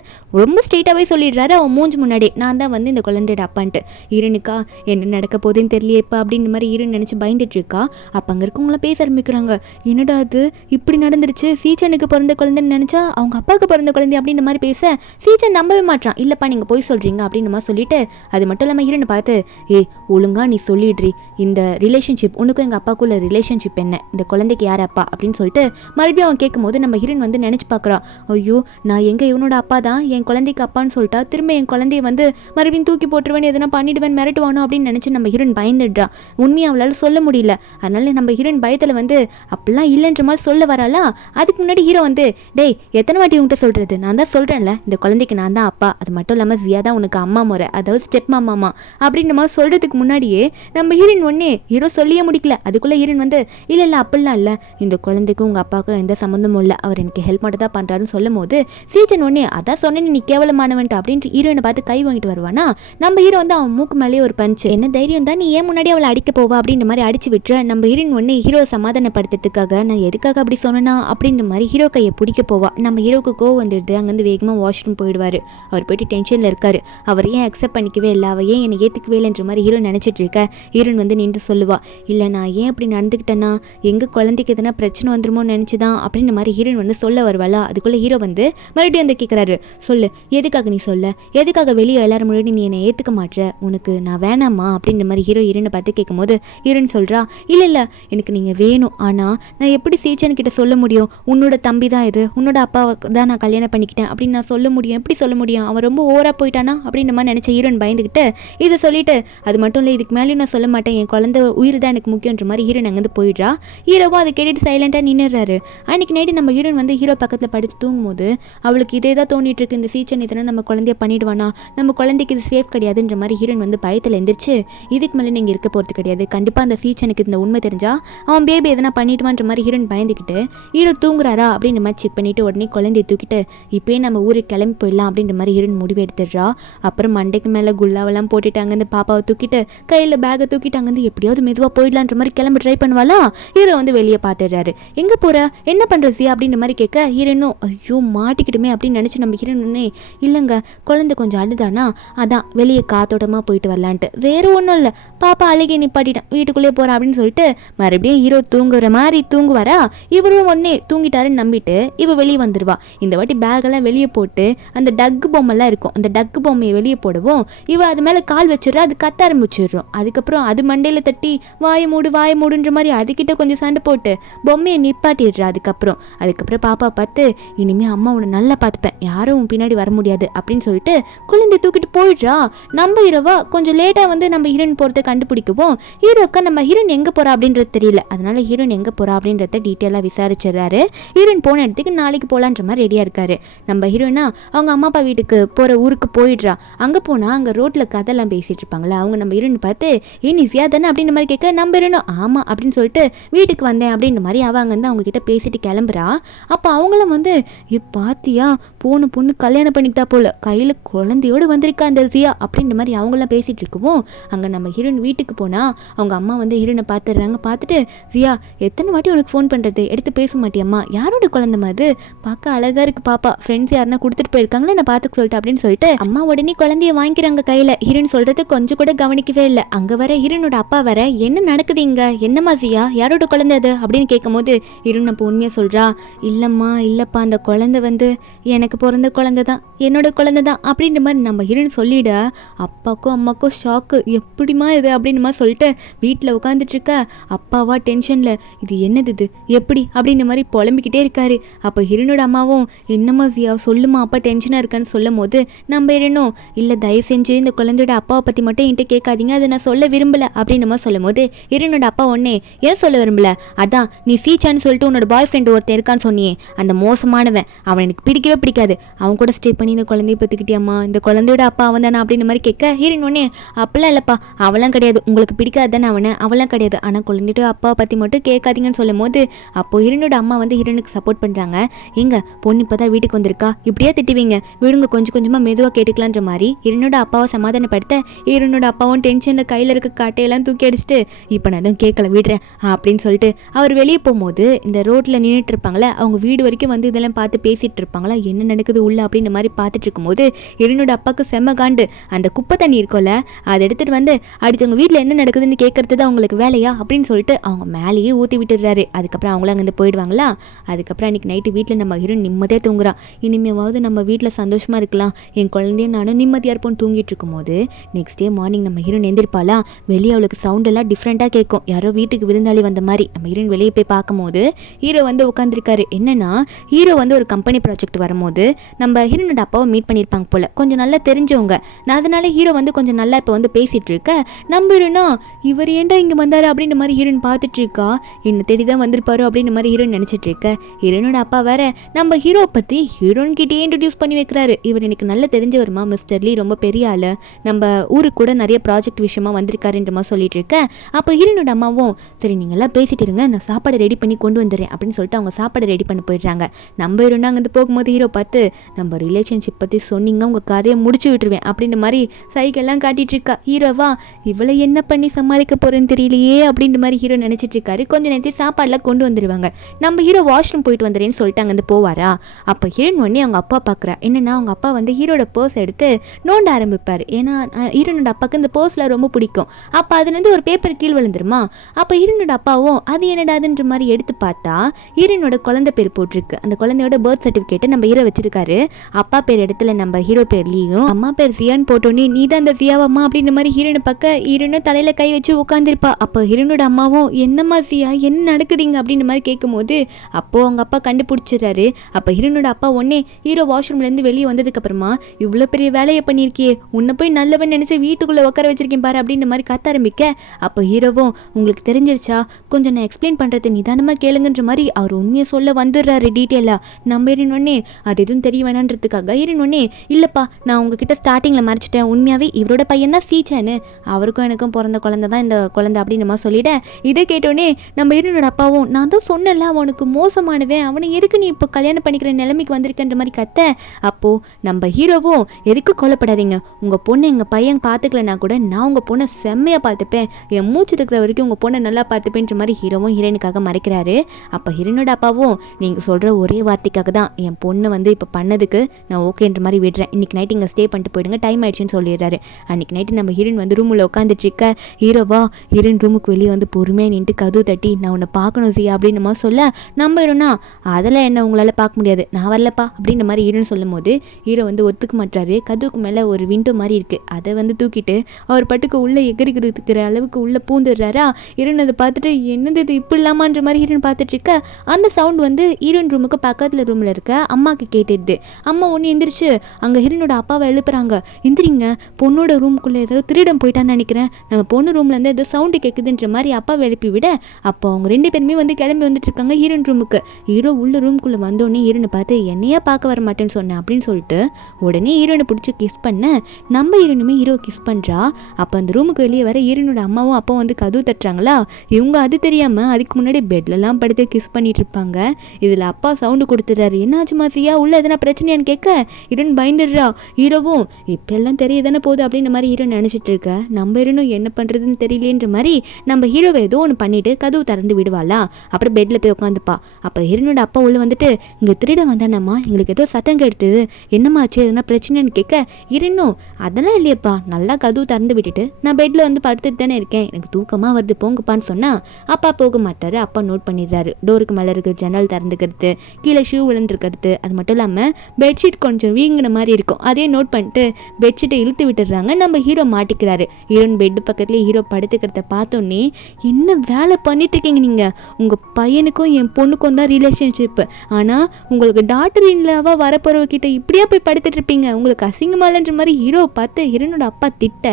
ரொம்ப ஸ்ட்ரெயிட்டாகவே சொல்லிடுறாரு. அவன் மூஞ்சி முன்னாடி நான் தான் வந்து இந்த குழந்தையோட அப்பான்ட்டு. ஹீரோனுக்கா என்ன நடக்க போகுதுன்னு தெரியலையேப்பா அப்படின்ற மாதிரி ஹீரோன் நினச்சி பயந்துட்டு இருக்கா. அப்போ அங்கே இருக்கவங்களாம் பேச ஆரம்பிக்கிறாங்க. என்னடா அது இப்படி நடந்துருச்சு, சீச்சனுக்கு பிறந்த குழந்தைன்னு நினச்சா அவங்க அப்பாவுக்கு பிறந்த குழந்தை அப்படின்ற மாதிரி பேச சீச்சன் நம்பவே மாட்டான். இல்லைப்பா நீங்கள் போய் சொல்கிறீங்க அப்படின்னு மாதிரி சொல்லிட்டு அது மட்டும் இல்லாமல் ஹீரோனை பார்த்து ஒழுங்கா நீ சொல்லிடுறி, இந்த ரிலேஷன்ஷிப் உனக்கும் எங்கள் அப்பாவுக்குள்ள ரிலேஷன்ஷிப் என்ன, இந்த குழந்தைக்கு யார் அப்பா அப்படின்னு சொல்லிட்டு மறுபடியும் அவன் கேட்கும் போது நம்ம ஹீரோன் வந்து நினச்சி பார்க்குறா. ஐயோ நான் எங்கே இவனோட அப்பா தான் என் குழந்தைக்கு அப்பான்னு சொல்லிட்டா திரும்ப என் குழந்தைய வந்து மறுபடியும் தூக்கி போட்டுருவேன், எதனா பண்ணிடுவேன், மிரட்டுவானோ அப்படின்னு நினச்சி நம்ம ஹீரோயின் பயந்துடுறா. உண்மையை அவளால் சொல்ல முடியல. அதனால நம்ம ஹீரோயின் பயத்தில் வந்து அப்படிலாம் இல்லைன்ற மாதிரி சொல்ல வராளா. அதுக்கு முன்னாடி ஹீரோ வந்து டேய் எத்தனை வாட்டி உங்கள்கிட்ட சொல்கிறது, நான் தான் சொல்கிறேன்ல இந்த குழந்தைக்கு நான் தான் அப்பா, அது மட்டும் இல்லாமல் ஜியா தான் உனக்கு அம்மா முறை, அதாவது ஸ்டெப் மாமா அப்படின்ற மாதிரி சொல்கிறதுக்கு முன்னாடியே நம்ம ஹீரோயின் ஒன்னே ஹீரோ சொல்லியே முடிக்கல. அதுக்குள்ளே ஹீரோயின் வந்து இல்லை அப்படிலாம் இல்லை, இந்த குழந்தைக்கும் உங்கள் அப்பாவுக்கும் எந்த சம்மந்தமும் இல்லை, அவர் எனக்கு ஹெல்ப் மட்டும் தான் பண்ணுறாருன்னு சொல்லும் போது சீச்சன் ஒன்னே அதான் சொன்னேன் நீ கேவலமானவன்ட்டு அப்படின்ட்டு ஹீரோயினை பார்த்து கை வாங்கிட்டு வருவானா. நம்ம ஹீரோ வந்து அவன் மூக்கு மேலேயே ஒரு பஞ்சு, என்ன தைரியம் தான் நீ ஏன் முன்னாடி அவளை அடிக்க போவா அப்படின்ற மாதிரி அடிச்சு விட்டுற. நம்ம ஹீரோயின் ஒன்று ஹீரோ சமாதானப்படுத்துறதுக்காக நான் எதுக்காக அப்படி சொன்னேன்னா அப்படின்ற மாதிரி ஹீரோ கையை பிடிக்க போவா. நம்ம ஹீரோக்கு கோவம் வந்துடுது. அங்கேருந்து வேகமாக வாஷ்ரூம் போயிடுவார். அவர் போயிட்டு டென்ஷனில் இருக்காரு. அவர் ஏன் அக்செப்ட் பண்ணிக்கவே இல்லை, அவள் ஏன் என்னை ஏற்றுக்கவே இல்லைன்ற மாதிரி ஹீரோ நினச்சிட்டு இருக்க. ஹீரோயின் வந்து நின்று சொல்லுவா, இல்லை நான் ஏன் அப்படி நடந்துக்கிட்டேன்னா எங்கள் குழந்தைக்கு எதனா பிரச்சனை வந்துருமோ நினச்சிதான் அப்படின்ற மாதிரி ஹீரோயின் வந்து சொல்ல வருவாளா. அதுக்குள்ளே ஹீரோ வந்து மறுபடியும் வந்து கேட்குறாரு, சொல்லு எதுக்காக நீ சொல்ல, எதுக்காக வெளியே எல்லாரும் முன்னாடி நீ என்னை ஏற்றுக்க மாட்டேற, உனக்கு நான் வேணாமா அப்படின்ற மாதிரி ஹீரோயினை பார்த்து கேட்கும்போது ஹீரோயின் சொல்கிறா, இல்லை எனக்கு நீங்கள் வேணும், ஆனால் நான் எப்படி சீச்சன்கிட்ட சொல்ல முடியும், உன்னோட தம்பி தான் இது, உன்னோட அப்பாவை தான் நான் கல்யாணம் பண்ணிக்கிட்டேன் அப்படின்னு நான் சொல்ல முடியும், எப்படி சொல்ல முடியும், அவன் ரொம்ப ஓவராக போயிட்டானா அப்படின்ற மாதிரி நினச்ச ஹீரோயின் பயந்துக்கிட்டு இதை சொல்லிட்டு அது மட்டும் இல்லை இதுக்கு மேலேயும் நான் சொல்ல மாட்டேன், என் குழந்தை உயிர் தான் எனக்கு முக்கியன்ற மாதிரி ஹீரோயின் அங்கேருந்து போயிடுறா. ஹீரோவும் அதை கேட்டுட்டு சைலண்டாக நின்றுறாரு. அன்றைக்கி நைட்டு நம்ம ஹீரோயின் வந்து ஹீரோ பக்கத்தில் படித்து தூங்கும்போது அவளுக்கு இதே தான் தோணிட்டு இருக்கு, இந்த சீச்சன் இதெல்லாம் நம்ம குழந்தைய பண்ணிடுவானா, நம்ம குழந்தைக்கு இது சேஃப் கிடையாதுன்ற மாதிரி ஹீரோயின் வந்து பயத்தில் எந்திரிச்சு இதுக்கு மேலே நீங்கள் இருக்க போகிறது கிடையாது. கண்டிப்பாக அந்த சீச்சனுக்கு இந்த உண்மை தெரிஞ்சா அவன் பேபி எதனா பண்ணிட்டுமான்ற மாதிரி ஹீரோயின் பயந்துக்கிட்டு ஹீரோ தூங்குறாரா அப்படின்ற மாதிரி செக் பண்ணிவிட்டு உடனே குழந்தைய தூக்கிட்டு இப்போயே நம்ம ஊருக்கு கிளம்பி போயிடலாம் அப்படின்ற மாதிரி ஹீரோயின் முடிவு எடுத்துடுறா. அப்புறம் மண்டைக்கு மேலே குல்லாவெல்லாம் போட்டுட்டாங்க, இந்த பாப்பாவை தூக்கிட்டு கையில் பேக்கை தூக்கிட்டாங்க, வந்து எப்படியாவது மெதுவாக போயிடலான்ற மாதிரி கிளம்பி ட்ரை பண்ணுவாளா. ஹீரோ வந்து வெளியே பார்த்துடுறாரு. எங்கே போகிற, என்ன பண்ணுறசி அப்படின்ற மாதிரி கேட்க ஹீரோனும் ஐயோ மாட்டிக்கிட்டுமே அப்படின்னு நினச்சி நம்ம ஹீரோனே இல்லைங்க குழந்தை கொஞ்சம் அழுதானா அதான் வெளியே காத்தோட்டமாக போயிட்டு வரலான்ட்டு, வேறு ஒன்றும் இல்லை பாப்பா அழுகி நிப்பாட்டிட்டான் வீட்டுக்குள்ளேயே போகிறா அப்படின்னு சொல்லிட்டு மறுபடியும் ஹீரோ தூங்குற மாதிரி தூங்குவாரா. இவரும் ஒன்னே தூங்கிட்டாருன்னு நம்பிட்டு இவ வெளியே வந்துடுவா. இந்த வாட்டி பேக்கெல்லாம் வெளியே போட்டு அந்த டக்கு பொம்மைலாம் இருக்கும், அந்த டக்கு பொம்மையை வெளியே போடுவோம். இவ அது மேலே கால் வச்சிடுறா, அது கத்த ஆரம்பிச்சிடுறோம். அதுக்கப்புறம் அது மண்டையில் தட்டி வாய மூடுன்ற மாதிரி அதுக்கிட்ட கொஞ்சம் சண்டை போட்டு பொம்மையை நிப்பாட்டிடுறா. அதுக்கப்புறம் பாப்பா பார்த்து இனிமே அம்மா உன்னை நல்லா பார்த்துப்பேன், யாரும் உன் பின்னாடி வர முடியாது அப்படின்னு சொல்லிட்டு குழந்தை தூக்கிட்டு போயிடுறா. நம்ம ஹீரோவா கொஞ்சம் லேட்டாக வந்து நம்ம ஹீரோயின் போகிறத கண்டுபிடிக்கவும் ஹீரோக்கா நம்ம ஹீரோயின் எங்கே போகிறா அப்படின்றது தெரியல. அதனால ஹீரோயின் எங்கே போகிறா அப்படின்றத டீட்டெயிலாக விசாரிச்சிடுறாரு. ஹீரோயின் போன இடத்துக்கு நாளைக்கு போகலான்ற மாதிரி ரெடியாக இருக்காரு. நம்ம ஹீரோயினா அவங்க அம்மா அப்பா வீட்டுக்கு போகிற ஊருக்கு போயிடுறா. அங்கே போனால் அங்கே ரோட்டில் கதையெல்லாம் பேசிகிட்டு இருப்பாங்களே, அவங்க நம்ம ஹீரோயின் பார்த்து ஏன் ஈஸியாக தானே அப்படின்ற மாதிரி கேட்க நம்ம ஹீரோனும் ஆமாம் அப்படின்னு சொல்லிட்டு வீட்டுக்கு வந்தேன் அப்படின்ற மாதிரி அவங்க வந்து அவங்கக்கிட்ட பேசிட்டு கிளம்புறா. அப்போ அவங்களும் வந்து பாத்தியா போன பொண்ணு கல்யாணம் பண்ணிக்கிட்டா போல, கையில் குழந்தையோடு வந்திருக்கா அந்த ஜியா அப்படின்ற மாதிரி அவங்களாம் பேசிகிட்டு இருக்குவோம். அங்கே நம்ம ஹீரோயின் வீட்டுக்கு போனால் அவங்க அம்மா வந்து ஹீரோனை பார்த்துடுறாங்க. பார்த்துட்டு ஜியா எத்தனை வாட்டி உனக்கு ஃபோன் பண்ணுறது, எடுத்து பேச மாட்டியம்மா, யாரோட குழந்தைமா அது, பார்க்க அழகாக இருக்குது பாப்பா, ஃப்ரெண்ட்ஸ் யாருன்னா கொடுத்துட்டு போயிருக்காங்களே நான் பார்த்துக்க சொல்லிட்டு அப்படின்னு சொல்லிட்டு அம்மா உடனே குழந்தைய வாங்கிக்கிறாங்க கையில். ஹீரோயின் சொல்கிறது கொஞ்சம் கூட கவனிக்கவே இல்லை. அங்கே வர ஹீரோனோட அப்பா வர என்ன நடக்குது இங்கே, என்னம்மா ஜியா யாரோட குழந்தை அது அப்படின்னு கேட்கும் போது ஹீரோன் அப்போ உண்மையாக சொல்கிறா. இல்லைப்பா அந்த குழந்தை வந்து எனக்கு பிறந்த குழந்தை தான், என்னோட குழந்தை தான் அப்படின்ற மாதிரி நம்ம ஹீரோயின் சொல்லிட அப்பாக்கும் அம்மாக்கும் ஷாக்கு. எப்படிமா இது அப்படின்னுமா சொல்லிட்டு வீட்டில் உட்காந்துட்டு இருக்க அப்பாவா டென்ஷனில் இது என்னது இது எப்படி அப்படின்ற மாதிரி புலம்பிக்கிட்டே இருக்காரு. அப்போ ஹீரோனோட அம்மாவும் என்னம்மா ஜியா சொல்லுமா அப்பா டென்ஷனாக இருக்கான்னு சொல்லும் போது நம்ம ஹீரோனும் இல்லை தயவு செஞ்சு இந்த குழந்தையோட அப்பாவை பற்றி மட்டும் என்கிட்ட கேட்காதீங்க, அதை நான் சொல்ல விரும்பலை அப்படின்னுமா சொல்லும் போது ஹீரோனோட அப்பா ஒன்னே ஏன் சொல்ல விரும்பல, அதான் நீ சீச்சான்னு சொல்லிட்டு உன்னோட பாய் ஃப்ரெண்டு ஒருத்தர் இருக்கான்னு சொன்னியே அந்த மோசமானவன், அவன் எனக்கு பிடிக்கவே பிடிக்காது, அவன் கூட ஸ்டே பண்ணி இந்த குழந்தைய பற்றிக்கிட்டியம்மா, இந்த குழந்தையோட அப்பா அவன் தானே அப்படின்ற மாதிரி கேட்க ஹீரோயின் ஒன்னே அப்பெல்லாம் இல்லைப்பா அவெல்லாம் கிடையாது, உங்களுக்கு பிடிக்காது தானே அவனை, அவெல்லாம் கிடையாது, ஆனால் குழந்தையோட அப்பாவை பற்றி மட்டும் கேட்காதீங்கன்னு சொல்லும் போது அப்போ ஹீரோனோட அம்மா வந்து ஹீரோனுக்கு சப்போர்ட் பண்ணுறாங்க. எங்க பொண்ணு இப்போ தான் வீட்டுக்கு வந்திருக்கா, இப்படியே திட்டுவீங்க விடுங்க கொஞ்சம் கொஞ்சமாக மெதுவாக கேட்டுக்கலான்ற மாதிரி ஹீரோனோட அப்பாவை சமாதானப்படுத்த ஹீரோனோட அப்பாவும் டென்ஷனில் கையில் இருக்க காட்டையெல்லாம் தூக்கி அடிச்சுட்டு இப்போ நான் எதுவும் கேட்கல விடுறேன் அப்படின்னு சொல்லிட்டு அவர் வெளியே போகும்போது இந்த ரோட்டில் நின்றுட்டு இருப்பாங்களே அவங்க வீடு வரைக்கும் வந்து இதெல்லாம் பார்த்து பேசிகிட்டு இருப்பாங்களா, என்ன நடக்குது உள்ள அப்படின்ற மாதிரி பார்த்துட்டு இருக்கும்போது ஹீரோனோட அப்பாவுக்கு செம்ம காண்டு. அந்த குப்பை தண்ணி இருக்கும்ல அதை எடுத்துகிட்டு வந்து அடுத்தவங்க வீட்டில் என்ன நடக்குதுன்னு கேட்கறது தான் அவங்களுக்கு வேலையா அப்படின்னு சொல்லிட்டு அவங்க மேலேயே ஊற்றி விட்டுடுறாரு. அதுக்கப்புறம் அவங்களும் அங்கேருந்து போயிடுவாங்களா. அதுக்கப்புறம் அன்றைக்கி நைட்டு வீட்டில் நம்ம ஹீரோயின் நிம்மதியாக தூங்குறான். இனிமேவாவது நம்ம வீட்டில் சந்தோஷமாக இருக்கலாம், என் குழந்தையும் நானும் நிம்மதியாக இருப்போம்னு தூங்கிட்டு இருக்கும்போது நெக்ஸ்ட் டே மார்னிங் நம்ம ஹீரோயின் எந்திருப்பாளா. வெளியே அவளுக்கு சவுண்டெல்லாம் டிஃப்ரெண்ட்டாக கேட்கும், யாரோ வீட்டுக்கு விருந்தாளி வந்த மாதிரி. நம்ம ஹீரோயின் வெளியே போய் பார்க்கும்போது ஹீரோ வந்து உட்காந்துருக்காரு. என்னன்னா ஹீரோ வந்து ஒரு கம்பெனி ப்ராஜெக்ட் வரும்போது நம்ம ஹீரோனோட அப்பாவை மீட் பண்ணியிருப்பாங்க போல, கொஞ்சம் நல்லா தெரிஞ்சவங்க. நான் அதனால ஹீரோ வந்து கொஞ்சம் நல்லா இப்போ வந்து பேசிகிட்டு இருக்க நம்ம ஹீரோனா இவர் ஏன்டா இங்கே வந்தார் அப்படின்ற மாதிரி ஹீரோயின் பார்த்துட்டு இருக்கா. என்ன தேடி தான் வந்திருப்பாரோ அப்படின்ற மாதிரி ஹீரோயின் நினச்சிட்டு இருக்க. ஹீரோனோட அப்பா வேற நம்ம ஹீரோ பற்றி ஹீரோயின் கிட்டே இன்ட்ரடியூஸ் பண்ணி வைக்கிறாரு. இவர் எனக்கு நல்லா தெரிஞ்சவருமா, மிஸ்டர் லீ ரொம்ப பெரிய ஆள், நம்ம ஊருக்கு கூட நிறைய ப்ராஜெக்ட் விஷயமா வந்திருக்காருன்ற மாதிரி சொல்லிட்டு இருக்க. அப்போ ஹீரோனோட அம்மாவும் சரி நீங்களாம் பேசிட்டு இருங்க நான் சாப்பாடு ரெடி பண்ணி கொண்டு வந்துடுறேன் அப்படின்னு சொல்லிட்டு அவங்க சாப்பாடு ரெடி பண்ணி போயிடுறாங்க. நம்ம ஹீரோனா அங்கே போகும்போது ஹீரோ பார்த்து நம்ம ரிலேஷன்ஷிப் பற்றி சொன்னீங்க உங்கள் கதையை முடிச்சு விட்டுருவேன் அப்படின்ற மாதிரி சைக்கெல்லாம் காட்டிட்டு இருக்கா. ஹீரோவா இவளை என்ன பண்ணி சமாளிக்க போறேன்னு தெரியலையே அப்படின்ற மாதிரி ஹீரோ நினைச்சிட்டு இருக்காரு. கொஞ்ச நேரத்தில் சாப்பாடுலாம் கொண்டு வந்துடுவாங்க. நம்ம ஹீரோ வாஷ்ரூம் போயிட்டு வந்துடுறேன்னு சொல்லிட்டு அங்கே போவாரா. அப்போ ஹீரோயின் உடனே அவங்க அப்பா பார்க்குறா. என்னன்னா அவங்க அப்பா வந்து ஹீரோட பர்ஸ் எடுத்து நோண்ட ஆரம்பிப்பார். ஏன்னா ஹீரோனோட அப்பாவுக்கு இந்த பர்ஸில் ரொம்ப பிடிக்கும். அப்போ அதுலேருந்து ஒரு பேப்பர் கீழ் விழுந்துருமா. அப்போ ஹீரோனோட அப்பாவும் அது என்னடாதுன்ற மாதிரி எடுத்து பார்த்தா ஹீரோனோட குழந்தை பேர் போட்டிருக்கு. அந்த குழந்தையோட பர்த் சர்டிஃபிகேட்டை நம்ம ஹீரோ வச்சிருக்காரு. அப்பா பேர் இடத்துல நம்ம ஹீரோ பேர் லீயும் அம்மா பேர் சியான்னு போட்டோன்னே நீ தான் அந்த சியாவம்மா அப்படின்ற மாதிரி ஹீரோனை பார்க்க ஹீரோனும் தலையில் கை வச்சு உட்காந்துருப்பா. அப்போ ஹீரோனோட அம்மாவும் என்னம்மா சியா என்ன நடக்குதுங்க அப்படின்ற மாதிரி கேட்கும்போது அப்போது அவங்க அப்பா கண்டுபிடிச்சிடுறாரு. அப்போ ஹீரோனோட அப்பா உடனே ஹீரோ வாஷ்ரூம்லேருந்து வெளியே வந்ததுக்கப்புறமா இவ்வளோ பெரிய வேலையை பண்ணியிருக்கியே, உன்னை போய் நல்லவன் நினச்சி வீட்டுக்குள்ளே உட்கார வச்சிருக்கேன் பாரு அப்படின்ற மாதிரி கத்த ஆரம்பிக்க அப்போ ஹீரோவும் உங்களுக்கு தெரிஞ்சிருச்சா கொஞ்சம் நான் எக்ஸ்பிளைன் பண்ணுறது நிதானமாக கேளுங்கன்ற மாதிரி அவர் உண்மையை சொல்ல வந்துடுறாரு டீட்டெயிலாக. நம்ம ஹீரோனே அது எதுவும் தெரிய வேணான்றதுக்காக ஹீரோனே இல்லைப்பா நான் உங்ககிட்ட ஸ்டார்டிங்கில் மறைச்சிட்டேன், உண்மையாகவே இவரோட பையன் தான் சீச்சானு, அவருக்கும் எனக்கும் பிறந்த பிறந்த குழந்தை தான் இந்த குழந்தை அப்படின்னு நம்ம சொல்லிட, இதை கேட்டோன்னே நம்ம ஹீரோனோட அப்பாவும் நான் தான் சொன்னல அவனுக்கு மோசமானவன், அவனை எதுக்கு நீ இப்போ கல்யாணம் பண்ணிக்கிற நிலைமைக்கு வந்திருக்கன்ற மாதிரி கத்த. அப்போது நம்ம ஹீரோவும் எதுக்கு கொல்லப்படாதீங்க, உங்கள் பொண்ணு எங்கள் பையன் பார்த்துக்கலனா கூட நான் உங்கள் பொண்ணை செம்மையாக பார்த்துப்பேன், என் மூச்சு இருக்கிற வரைக்கும் உங்கள் பொண்ணை நல்லா பார்த்துப்பேன்ற மாதிரி ஹீரோவும் ஹீரோயினுக்காக மறைக்கிறாரு. அப்போ ஹீரோனோட அப்பாவும் நீங்கள் சொல்கிற ஒரே வார்த்தைக்காக தான் என் பொண்ணு வந்து இப்போ பண்ணதுக்கு நான் ஓகேன்ற மாதிரி விடுறேன், இன்றைக்கி நைட் இங்கே ஸ்டே பண்ணிட்டு போயிடுங்க, டைம் ஆயிடுச்சுன்னு சொல்லிடுறாரு. அன்றைக்கி நைட்டு நம்ம ஹீரோயின் வந்து ரூமில் உட்காந்துட்டு இருக்க, ஹீரோவா ஹீரோயின் ரூமுக்கு வெளியே வந்து பொறுமையாக நின்று கதவு தட்டி நான் உன்னை பார்க்கணும் சியா அப்படின்னு நம்ம சொல்ல, நம்ம ஹீரோனா அதெல்லாம் என்ன உங்களால் பார்க்க முடியாது, நான் வரலப்பா அப்படின்ற மாதிரி ஹீரோன்னு சொல்லும் போது ஹீரோ வந்து ஒத்துக்க மாட்டாரு. கதவுக்கு மேலே ஒரு விண்டோ மாதிரி இருக்குது, அதை வந்து தூக்கிட்டு அவர் பட்டுக்கு உள்ளே எகிரிக்கிற அளவுக்கு உள்ளே பூந்துடுறாரா. ஹீரோன் அதை பார்த்துட்டு என்னது இது இப்படி இல்லாமான்ற மாதிரி ஹீரோன் பார்த்துட்டு இருக்க, அந்த சவுண்ட் வந்து ஹீரோயின் ரூமுக்கு பக்கத்தில் ரூமில் இருக்க அம்மாவுக்கு கேட்டுடுது. அம்மா ஒன்று எந்திரிச்சு அங்கே ஹீரோனோட அப்பாவை எழுப்புறாங்க, எந்திரிங்க பொண்ணோட ரூமுக்குள்ளே ஏதோ திருடம் போயிட்டான்னு நினைக்கிறேன், நம்ம பொண்ணு ரூம்லேருந்து ஏதோ சவுண்டு கேட்குதுன்ற மாதிரி அப்பாவை எழுப்பி விட, அப்போ அவங்க 2 பேருமே வந்து கிளம்பி வந்துட்டு இருக்காங்க ஹீரோயின் ரூமுக்கு. ஹீரோ உள்ள ரூமுக்குள்ளே வந்தோடனே ஹீரோனை பார்த்து என்னையா பார்க்க வர மாட்டேன்னு சொன்னேன் அப்படின்னு சொல்லிட்டு உடனே ஹீரோனை பிடிச்சி கிஸ் பண்ண, நம்ம ஹீரோனுமே ஹீரோ கிஸ் பண்ணுறா. அப்போ அந்த ரூமுக்கு வெளியே வர ஹீரோனோட அம்மாவும் அப்பாவும் வந்து கதவு தட்டுறாங்களா. இவங்க அது தெரியாமல் அதுக்கு முன்னாடி பெட்லலாம் படுத்து கிஸ் பண்ணிட்டு இருப்பாங்க. இதில் அப்பா சவுண்டு கொடுத்துட்றாரு, என்னாச்சு மாசியா உள்ள எதனா பிரச்சனையான்னு கேட்க ஹீரோன் பயந்துடுறா. ஹீரோவும் இப்போ எல்லாம் தெரிய தானே போகுது அப்படின்ற மாதிரி ஹீரோ நினச்சிட்டு இருக்க, நம்ம ஹீரோனும் என்ன பண்ணுறதுன்னு தெரியலேன்ற மாதிரி நம்ம ஹீரோவை ஏதோ ஒன்று பண்ணிட்டு கதவு திறந்து விடுவாளா. அப்புறம் பெட்டில் போய் உட்காந்துப்பா. அப்போ ஹீரோனோட அப்பா உள்ள வந்துட்டு இங்கே திருட வந்தானம்மா, எங்களுக்கு ஏதோ சத்தம் கேட்டுது, என்னமாச்சு எதனா பிரச்சனைன்னு கேட்க, ஹீரோனும் அதெல்லாம் இல்லையப்பா, நல்லா கதவு திறந்து விட்டுட்டு நான் பெட்டில் வந்து படுத்துட்டு தானே இருக்கேன், எனக்கு தூக்கமாக வருது போங்கப்பான்னு சொன்னால் அப்பா போக மாட்டார். அப்பா நோட் பண்ணிடுறாரு, டோருக்கு மேலே இருக்கிற ஜன்னல் திறந்துக்கிறது, கீழே ஷூ விழுந்துருக்கிறது, அது மட்டும் இல்லாமல் பெட்ஷீட் கொஞ்சம் வீங்கின மாதிரி இருக்கும், அதே நோட் பண்ணிட்டு பெட்ஷீட்டை இழுத்து விட்டுடுறாங்க. நம்ம ஹீரோ மாட்டிக்கிறாரு. ஹீரோயின் பெட்டு பக்கத்துலேயே ஹீரோ படுத்துக்கிறத பார்த்தோன்னே என்ன வேலை பண்ணிட்டு இருக்கீங்க நீங்கள், உங்கள் பையனுக்கும் என் பொண்ணுக்கும் தான் ரிலேஷன்ஷிப்பு, ஆனால் உங்களுக்கு டாக்டர் இல்லாவா வரப்போறவகிட்ட இப்படியா போய் படுத்துட்டு இருப்பீங்க, உங்களுக்கு அசிங்கமாலன்ற மாதிரி ஹீரோ பார்த்து ஹீரோனோட அப்பா திட்ட.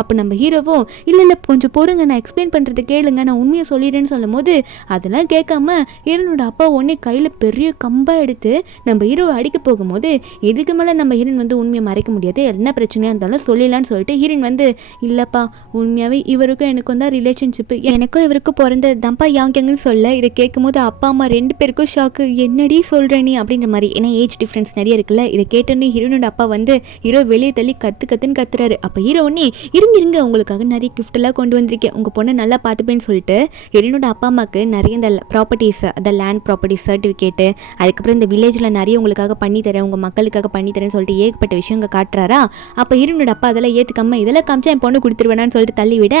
அப்போ நம்ம ஹீரோவும் இல்லை கொஞ்சம் பொறுங்க நான் எக்ஸ்பிளைன் பண்ணுறது கேளுங்க, நான் உண்மையை சொல்லிடுறேன்னு சொல்லும் போது அதெல்லாம் கேட்காம ஹீரோனோட அப்பா உடனே கையில் பெரிய கம்பாக எடுத்து நம்ம ஹீரோவை அடிக்க போகும்போது இதுக்கு மேலே நம்ம ஹீரோயின் வந்து உண்மையை மறைக்க முடியாது, என்ன பிரச்சனையாக இருந்தாலும் சொல்லிடலான்னு சொல்லிட்டு ஹீரோயின் வந்து இல்லைப்பா உண்மையாகவே இவருக்கும் எனக்கும் தான் ரிலேஷன்ஷிப்பு, எனக்கும் இவருக்கும் பிறந்தது தான்ப்பா யாங்கன்னு சொல்ல. இதை கேட்கும் போது அப்பா அம்மா 2 பேருக்கும் ஷாக்கு, என்னடி சொல்கிற நீ அப்படின்ற மாதிரி, ஏன்னா ஏஜ் டிஃப்ரென்ஸ் நிறைய இருக்குல்ல. இதை கேட்டோன்னே ஹீரோனோட அப்பா வந்து ஹீரோ வெளியே தள்ளி கத்துன்னு கத்துறாரு. அப்போ ஹீரோ ஒன்னே இருங்க உங்களுக்காக நிறைய கிஃப்டெல்லாம் கொண்டு வந்திருக்கேன், உங்கள் பொண்ணை நல்லா பார்த்துப்பேன்னு சொல்லிட்டு ஹீரோனோட அப்பா அம்மாவுக்கு நிறைய இந்த ப்ராப்பர்ட்டிஸ், அந்த லேண்ட் ப்ராப்பர்ட்டிஸ் சர்டிஃபிகேட்டு, அதுக்கப்புறம் இந்த வில்லேஜில் நிறைய உங்களுக்காக பண்ணித்தரேன், உங்கள் மக்களுக்காக பண்ணித்தரேன்னு சொல்லிட்டு ஏகப்பட்ட விஷயங்கள் காட்டுறாரா. அப்போ ஹீரோனோட அப்பா அதெல்லாம் ஏற்றுக்காம இதெல்லாம் காமிச்சா என் பொண்ணு கொடுத்துருவேனான்னு சொல்லிட்டு தள்ளிவிட,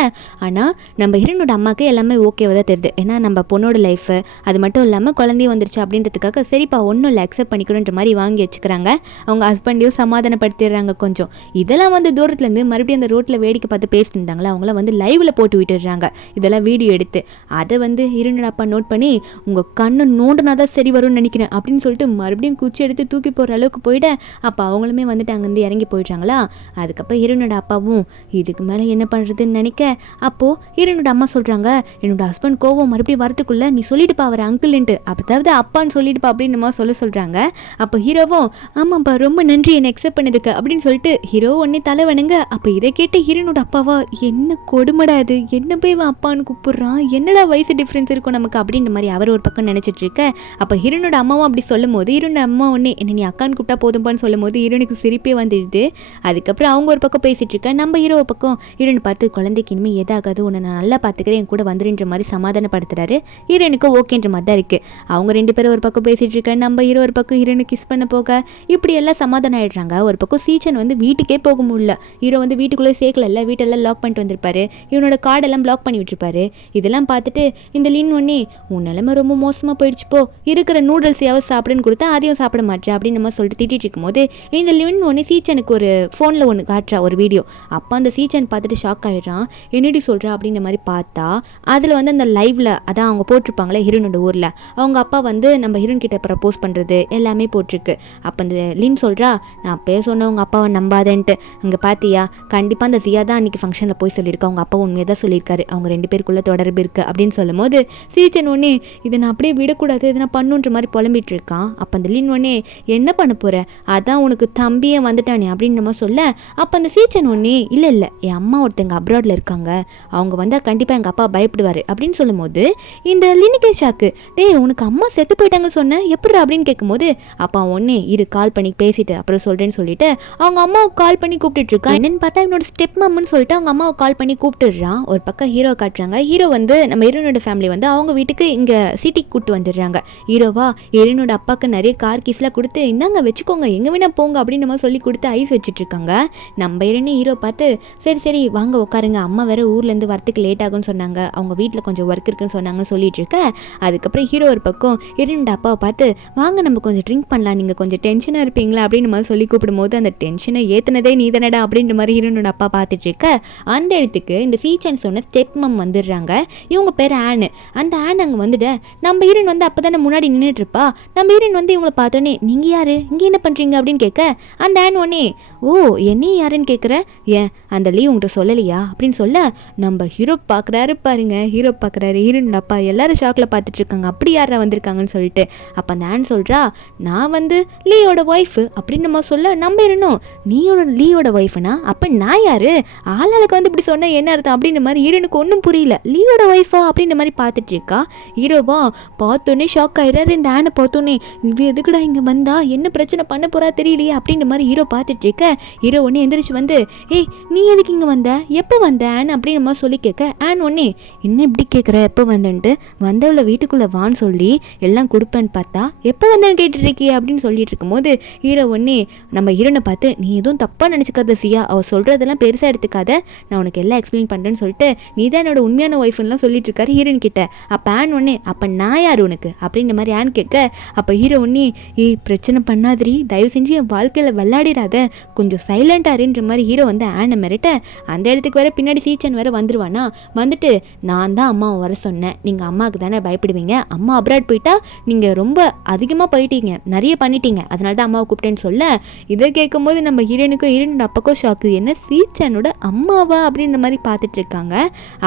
ஆனால் நம்ம ஹீரோனோட அம்மாவுக்கு எல்லாமே ஓகேவாக தான் தெரியுது, ஏன்னா நம்ம பொண்ணோட லைஃப் அது மட்டும் இல்லாமல் குழந்தையும் வந்துருச்சு அப்படின்றதுக்காக சரிப்பா ஒன்றும் இல்லை அக்செப்ட் பண்ணிக்கணுன்ற மாதிரி வாங்கி வச்சுக்கிறாங்க. அவங்க ஹஸ்பண்டையும் சமாதானப்படுத்திடுறாங்க கொஞ்சம். இதெல்லாம் வந்து தூரத்துலேருந்து மறுபடியும் அந்த ரோட்டில் வேடிக்கை பார்த்து பேசிட்டு இருந்தாங்களா, அவங்கள வந்து லைவில் போட்டு விட்டுடுறாங்க, இதெல்லாம் வீடியோ எடுத்து. அதை வந்து ஹீரோனோட அப்பா நோட் பண்ணி உங்கள் கண்ணு நோண்டினா தான் சரி வரும்னு நினைக்கிறேன் அப்படின்னு சொல்லிட்டு மறுபடியும் குச்சி எடுத்து தூக்கி போகிற அளவுக்கு போயிட, அப்போ அவங்களுமே வந்துட்டு அங்கேருந்து இறங்கி போயிடுறாங்களா. அதுக்கப்புறம் ஹீரோனோட அப்பாவும் இதுக்கு மேலே என்ன பண்ணுறதுன்னு நினைக்க, அப்போது ஹீரோனோட அம்மா சொல்கிறாங்க என்னோட ஹஸ்பண்ட் கோவம் மறுபடியும் வரத்துக்குள்ளே நீ சொல்லிட்டுப்பா அவர் அங்கிள்ன்ட்டு, அதாவது அப்பான்னு சொல்லிட்டுப்பா அப்படின்னு நம்ம சொல்கிறாங்க. அப்போ ஹீரோவும் ஆமாப்பா ரொம்ப நன்றி என்னை அக்செப்ட் பண்ணதுக்கு அப்படின்னு சொல்லிட்டு ஹீரோ ஒன்னே தலை வணங்க. அப்போ இதை கேட்ட ஹீரோனோட அப்பாவா என்ன கொடுமடாது, என்ன போய் இவன் அப்பான்னு கூப்பிட்றான், என்னடா வயசு டிஃப்ரென்ஸ் இருக்கும் நமக்கு அப்படின்ற மாதிரி அவர் ஒரு பக்கம் நினச்சிட்டு இருக்க. அப்போ ஹீரோனோட அம்மாவும் அப்படி சொல்லும் போது ஹீரோனோட அம்மா ஒன்னே என்ன நீ அக்கான்னு கூப்பிட்டா போதும்பான்னு சொல்லும் போது ஹீரோனுக்கு சிரிப்பே வந்துடுது. அதுக்கப்புறம் அவங்க ஒரு பக்கம் பேசிட்டு இருக்க, நம்ம ஹீரோ பக்கம் ஹீரோனை பார்த்து குழந்தைக்கு இனிமேல் எதாகாது உன்னை நான் நல்லா பார்த்துக்கிறேன் என் கூட வந்துருன்ற மாதிரி சமாதானப்படுத்துறாரு. ஹீரோனுக்கு ஓகேன்ற மாதிரி தான் இருக்குது. அவங்க 2 பேரும் ஒரு பக்கம் பேசிட்டு இருக்க, நம்ம ஹீரோ ஒரு பக்கம் ஹீரோனு கிஸ் பண்ண போக இப்படி எல்லாம் சமாதானம் ஆயிடுறாங்க. ஒரு பக்கம் சீச்சன் வந்து வீட்டுக்கே போக முடியல, ஹீரோ வந்து வீட்டுக்குள்ளே சேர்க்கல, வீட்டெல்லாம் லாக் பண்ணிட்டு வந்திருப்பாரு, இவனோட கார்டெல்லாம் பிளாக் பண்ணி விட்டுருப்பாரு. இதெல்லாம் பார்த்துட்டு இந்த லீன் ஒன்னே உன் நிலைமை ரொம்ப மோசமாக போயிடுச்சு, போ இருக்கிற நூடுல்ஸையாவது சாப்பிடுன்னு கொடுத்தா அதையும் சாப்பிட மாட்டேன் அப்படின்னு நம்ம சொல்லிட்டு திட்டிட்டு இருக்கும்போது இந்த லீன் ஒன்னே சீச்சனுக்கு ஒரு ஃபோனில் ஒன்று காட்டுறா ஒரு வீடியோ. அப்போ அந்த சீச்சன் பார்த்துட்டு ஷாக் ஆகிடுறான், என்னடி சொல்கிறா அப்படின்ற மாதிரி பார்த்தா அதில் வந்து அந்த லைவில் அதான் அவங்க போட்டிருப்பாங்களே ஹீரோனோட ஊரில் அவங்க அப்பா வந்து நம்ம ஹீரோன் கிட்ட ப்ரப்போஸ் பண்ணுறது எல்லாமே போட்டிருக்கு. அப்போ அந்த லீன் சொல்கிறா நான் அப்பயே சொன்னேன் உங்கள் அப்பாவை நம்பாதேன்ட்டு, அங்கே பார்த்தியா கண்டிப்பாக அந்த ஜியா தான் அன்றைக்கி ஃபங்க்ஷனில் போய் சொல்லியிருக்கா, அவங்க அப்பா உண்மையை தான் சொல்லியிருக்காரு, அவங்க 2 பேருக்குள்ளே தொடர்பு இருக்குது அப்படின்னு சொல்லும் போது சீச்சன் ஒன்னே இதை நான் அப்படியே விடக்கூடாது இதை நான் பண்ணுன்ற மாதிரி புலம்பிட்டு இருக்கான். அப்போ அந்த லீன் ஒன்னே என்ன பண்ண போகிற, அதான் உனக்கு தம்பியே வந்துட்டானே அப்படின்னு நம்ம சொல்ல, அப்போ அந்த சீச்சன் ஒன்னே இல்லை என் அம்மா ஒருத்தங்க அப்ராட் அப்ராடில் இருக்காங்க, அவங்க வந்தால் கண்டிப்பாக எங்கள் அப்பா பயப்படுவார் அப்படின்னு சொல்லும்போது இந்த லினிகேஷாக்கு உனக்கு அம்மா செத்து போயிட்டாங்கன்னு சொன்னேன் எப்படிரா அப்படின்னு கேட்கும்போது அப்பா ஒன்னே இரு கால் பண்ணி பேசிட்டு அப்புறம் சொல்கிறேன்னு சொல்லிட்டு அவங்க அம்மாவுக்கு கால் பண்ணி கூப்பிட்டுட்டு இருக்கா. என்னன்னு பார்த்தா இவனோட ஸ்டெப் மம்னு சொல்லிட்டு அவங்க அம்மாவை கால் பண்ணி கூப்பிட்டுடுறான். ஒரு பக்கம் ஹீரோ காட்டுறாங்க. ஹீரோ வந்து நம்ம ஹீரோனோட ஃபேமிலி வந்து அவங்க வீட்டுக்கு இங்கே சிட்டிக்கு கூப்பிட்டு வந்துடுறாங்க. ஹீரோவா ஹீரோனோட அப்பாவுக்கு நிறைய கார் கீஸ்லாம் கொடுத்து இந்தாங்க வச்சுக்கோங்க எங்கே வேணா போங்க அப்படின்னு நம்ம சொல்லி கொடுத்து ஐஸ் வச்சுட்டு இருக்காங்க. நம்ம ஹீரோனே ஹீரோ பார்த்து சரி சரி வாங்க உட்காருங்க, அம்மா வேற ஊர்லேருந்து வரத்துக்கு லேட் ஆகும்னு சொன்னாங்க, அவங்க வீட்டில் கொஞ்சம் ஒர்க் இருக்குன்னு சொன்னாங்கன்னு சொல்லிட்டு இருக்க. அதுக்கப்புறம் ஹீரோ ஒரு பக்கம் ஹீரோனோட அப்பாவை பார்த்து வாங்க நம்ம கொஞ்சம் ட்ரிங்க் பண்ணலாம், நீங்கள் கொஞ்சம் டென்ஷனாக இருப்பீங்களா அப்படின்னு நம்ம சொல்லி கூப்பிடும்போது அந்த டென்ஷனை ஏற்றுனதே நீ தானடா அப்படின்ற மாதிரி ஹீரோனோட அப்பா பார்த்துட்டு இருக்க. அந்த இடத்துக்கு இந்த சீச்சன் சொன்ன ஸ்டெப் மம் வந்துடுறாங்க. இவங்க பேர் ஆனு. அந்த ஆன் அங்கே வந்துட்டு நம்ம ஹீரோன் வந்து அப்போ தானே முன்னாடி நின்றுட்டு இருப்பா. நம்ம ஹீரோன் வந்து இவங்களை பார்த்தோன்னே நீங்கள் யார் இங்கே என்ன பண்ணுறீங்க அப்படின்னு கேட்க அந்த ஆன் ஒன்னே ஓ என்னையும் யாருன்னு கேட்குற, ஏன் அந்த லீவ் உங்கள்கிட்ட சொல்லலையா அப்படின்னு சொல்ல நம்ம ஹீரோ பார்க்குறாரு பாருங்க. ஹீரோ பார்க்குறாரு, ஹீரோனோட அப்பா எல்லாரும் ஷாக்கில் பார்த்துட்டு இருக்காங்க, அப்படி யாரா வந்திருக்காங்கன்னு சொல்லிட்டு. அப்போ அந்த ஆன் சொல்கிறா நான் வந்து லீயோட ஒய்ஃபு அப்படின்னு நம்ம சொல்ல நம்ம இருந்தோம் நீயோட லீயோட ஒய்ஃபுனா அப்போ நான் யார் ஆளாளுக்கு வந்து இப்படி சொன்னால் என்ன அர்த்தம் அப்படின்ற மாதிரி ஹீரோனுக்கு ஒன்றும் புரியல. லீயோட ஒய்ஃபா அப்படின்ற மாதிரி பார்த்துட்டு இருக்கா. ஹீரோவா பார்த்தோன்னே ஷாக் ஆயிடுறாரு. இந்த ஆனை பார்த்தோன்னே இது எதுக்குடா இங்கே வந்தா என்ன பிரச்சனை பண்ண போறா தெரியலையே அப்படின்ற மாதிரி ஹீரோ பார்த்துட்டு இருக்க. ஹீரோ ஒன்னே எந்திரிச்சு வந்து ஏய் நீ எதுக்கு இங்கே வந்த எப்போ வந்த ஆன் அப்படின்னு நம்ம சொல்லி கேட்க ஆன் ஒன்னே என்ன இப்படி கேட்குற எப்போ வந்தேன்ட்டு வந்தவளை வீட்டுக்குள்ளே வான்னு சொல்லி எல்லாம் கொடுப்பேன்னு பார்த்தா எப்போ வந்தேன்னு கேட்டுட்டு இருக்கியே அப்படின்னு சொல்லிட்டு இருக்கும்போது ஹீரோ ஒன்னே நம்ம ஹீரோனை பார்த்து நீ எதுவும் தப்பாக நினச்சிக்காத சியா, அவள் சொல்கிறதெல்லாம் பெருசாக எடுத்துக்காத, நான் உனக்கு எல்லாம் எக்ஸ்பிளைன் பண்ணுறேன்னு சொல்லிட்டு நீ தான் என்னோட உண்மையான ஒய்ஃப்லாம் சொல்லிட்டு இருக்காரு ஹீரோயின் கிட்ட. அப்போ ஆன் ஒன்னே அப்போ நான் யார் உனக்கு அப்படின்ற மாதிரி ஆன் கேட்க அப்போ ஹீரோ ஒன்னே ஏய் பிரச்சனை பண்ணாதிரி, தயவு செஞ்சு என் வாழ்க்கையில் விளையாடிடாத, கொஞ்சம் சைலண்டாருன்ற மாதிரி ஹீரோ வந்து ஆனை மிரட்ட. அந்த இடத்துக்கு வேற பின்னாடி சீச்சன் வேற வந்துருவானா. வந்துட்டு நான் தான் அம்மாவை வர சொன்னேன், நீங்கள் அம்மாவுக்கு தானே பயப்படுவீங்க, அம்மா அப்ராட் போயிட்டா நீங்கள் ரொம்ப அதிகமாக போயிட்டீங்க, நிறைய பண்ணிட்டீங்க, அதனால தான் அம்மாவை கூப்பிட்டேன்னு சொல்ல. இதை கேட்கும்போது நம்ம ஹீரோனுக்கும் ஹீரோனோட அப்பாக்கும் ஷாக்கு, என்ன சீச்சனோட அம்மாவா அப்படின்ற மாதிரி பார்த்துட்டு இருக்காங்க.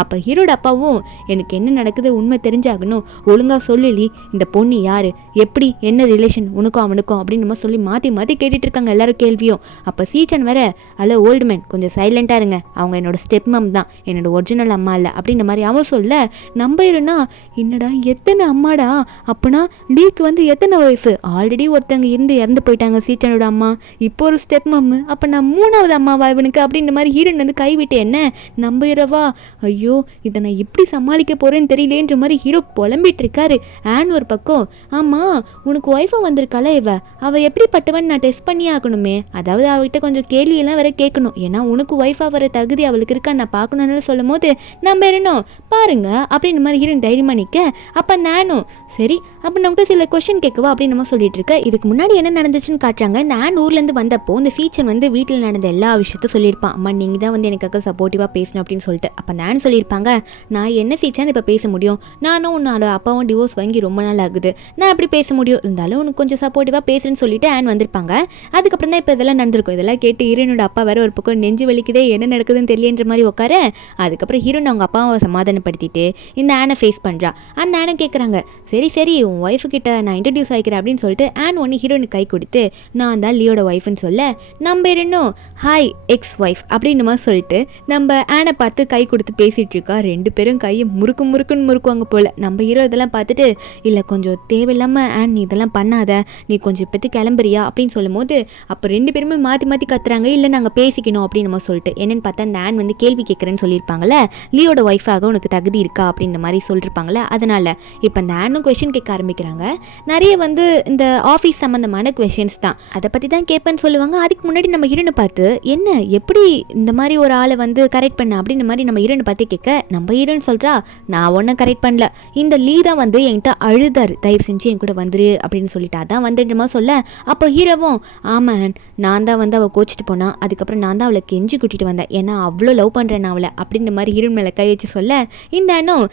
அப்போ ஹீரோட அப்பாவும் எனக்கு என்ன நடக்குது உண்மை தெரிஞ்சாகணும், ஒழுங்காக சொல்லி இந்த பொண்ணு யார் எப்படி என்ன ரிலேஷன் உனக்கும் அவனுக்கும் அப்படின்னு நம்ம சொல்லி மாற்றி மாற்றி கேட்டுட்டு இருக்காங்க எல்லாரும் கேள்வியும். அப்போ சீச்சன் வேற ஹலோ ஓல்டு மேன் கொஞ்சம் சைலண்டாக இருங்க, அவங்க என்னோட ஸ்டெப் மம் தான், என்னோட ஒரிஜினல் அம்மா இல்லை அப்படின்ற மாதிரி அவன் சொல்ல. நம்பிடுனா என்னடா எத்தனை அம்மாடா, அப்போனா லீக்கு வந்து எத்தனை ஒய்ஃபு, ஆல்ரெடி ஒருத்தவங்க இறந்து போயிட்டாங்க சீச்சனோட அம்மா, இப்போ ஒரு ஸ்டெப் மம்மு, அப்போ நான் மூணாவது அம்மாவா இவனுக்கு அப்படின்ற மாதிரி ஹீரோன் வந்து கைவிட்டு என்ன நம்பிடுறவா, ஐயோ இதை நான் எப்படி சமாளிக்க போகிறேன்னு தெரியலேன்ற மாதிரி ஹீரோ புலம்பிட்டு இருக்காரு. ஆன் ஒரு பக்கம் ஆமாம் உனக்கு ஒய்ஃபாக வந்திருக்கால அவள் எப்படிப்பட்டவன் நான் டெஸ்ட் பண்ணி ஆகணுமே, அதாவது அவகிட்ட கொஞ்சம் கேள்வியெல்லாம் வேற கேட்கணும், ஏன்னா உனக்கு ஒய்ஃபாக வர தகுதி அவளுக்கு இருக்கா நான் பார்க்கணுன்னு சொல்லும் போது நம்ம இருந்தோம் பாருங்க அப்படின்ற மாதிரி ஹீரோயின் தைரியமாக நிற்க. அப்போ நானும் சரி அப்போ நம்மகிட்ட சில கொஸ்டின் கேட்கவா அப்படின்னு நம்ம சொல்லிட்டு இருக்க. இதுக்கு முன்னாடி என்ன நடந்துச்சுன்னு காட்டுறாங்க. இந்த ஆன் ஊர்லேருந்து வந்தப்போ இந்த சீச்சன் வந்து வீட்டில் நடந்த எல்லா விஷயத்தையும் சொல்லியிருப்பான். அம்மா நீங்கள் தான் வந்து எனக்காக சப்போர்ட்டிவாக பேசணும் அப்படின்னு சொல்லிட்டு. அப்போ நான் சொல்லியிருப்பாங்க நான் என்ன சீச்சன் இப்போ பேச முடியும், நானும் உன்னோட அப்பாவும் டிவோர்ஸ் வாங்கி ரொம்ப நாள் ஆகுது, நான் எப்படி பேச முடியும், இருந்தாலும் உனக்கு கொஞ்சம் சப்போர்ட்டிவாக பேசுறேன்னு சொல்லிட்டு ஆன் வந்திருப்பாங்க. அதுக்கப்புறம் தான் இப்போ இதெல்லாம் நடந்திருக்கும். இதெல்லாம் கேட்டு ஹீரோனோட அப்பா வேற ஒரு பக்கம் நெஞ்சு வலிக்குதே என்ன நடக்குதுன்னு தெரியலன்ற மாதிரி உட்கார. அதுக்கப்புறம் ஹீரோன் அவங்க அப்பாவை சமாதானப்படுத்திட்டு இந்த ஆனை ஃபேஸ் பண்ணுறா. அந்த ஆனை கேட்குறாங்க சரி சரி உன் ஒய்ஃபு கிட்ட நான் இன்ட்ரடியூஸ் ஆகிக்கிறேன் அப்படின்னு சொல்லிட்டு ஆன் ஒன்று ஹீரோனுக்கு கை கொடுத்து நான் தான் லியோட ஒய்ஃப்னு சொல்ல நம்ம இன்னும் ஹாய் எக்ஸ் ஒய்ஃப் அப்படின்னு மாதிரி சொல்லிட்டு நம்ம ஆனை பார்த்து கை கொடுத்து பேசிகிட்டு இருக்கா. ரெண்டு பேரும் கையை முறுக்குன்னு முறுக்குவாங்க போல். நம்ம ஹீரோ இதெல்லாம் பார்த்துட்டு இல்லை கொஞ்சம் தேவையில்லாமல் ஆன் நீ இதெல்லாம் பண்ணாத, நீ கொஞ்சம் இப்போத்தி கிளம்புறியா அப்படின்னு சொல்லும் போது அப்போ ரெண்டு பேருமே மாற்றி கத்துறாங்க. இல்லை நாங்கள் பேசிக்கணும் அப்படின்னு நம்ம சொல்லிட்டு என்னென்னு பார்த்தா அந்த ஆன் வந்து கேள்வி கேட்குறேன்னு சொல்லியிருப்பாங்களே லியோட ஒய்ஃபாக உனக்கு தகுதி இருக்கா அப்படின்ற மாதிரி சொல்லியிருப்பாங்களே. அதனால் இப்போ இந்த ஆனும் கொஷின் கேட்க ஆரம்பிக்கிறாங்க. நிறைய வந்து இந்த ஆஃபீஸ் சம்மந்தமான கொஷின்ஸ் தான், அதை பற்றி தான் கேட்பேன்னு சொல்லுவாங்க. அதுக்கு முன்னாடி நம்ம ஹீரோனை பார்த்து என்ன எப்படி இந்த மாதிரி ஒரு ஆளை வந்து கரெக்ட் பண்ண அப்படின்ற மாதிரி நம்ம ஹீரோனை பார்த்து கேட்க நம்ம ஹீரோன்னு சொல்கிறா நான் ஒன்றும் கரெக்ட் பண்ணல, இந்த லீ தான் வந்து என்கிட்ட அழுதாரு, தயவு செஞ்சு என் கூட வந்துரு அப்படின்னு சொல்லிட்டு அதான் வந்துடுமா சொல்ல. அப்போ ஹீரோவும் ஆமாம் நான் தான் வந்து அவள் கோச்சிட்டு போனான், அதுக்கப்புறம் நான் தான் அவளை கெஞ்சி கூட்டிகிட்டு வந்தேன், ஏன்னா அவ்வளோ லவ் பண்ணுறேன் நான் அவளை அப்படின்ற மாதிரி ஹீரோன் மேலே கை வச்சு சொல்ல. இந்த அண்ணன்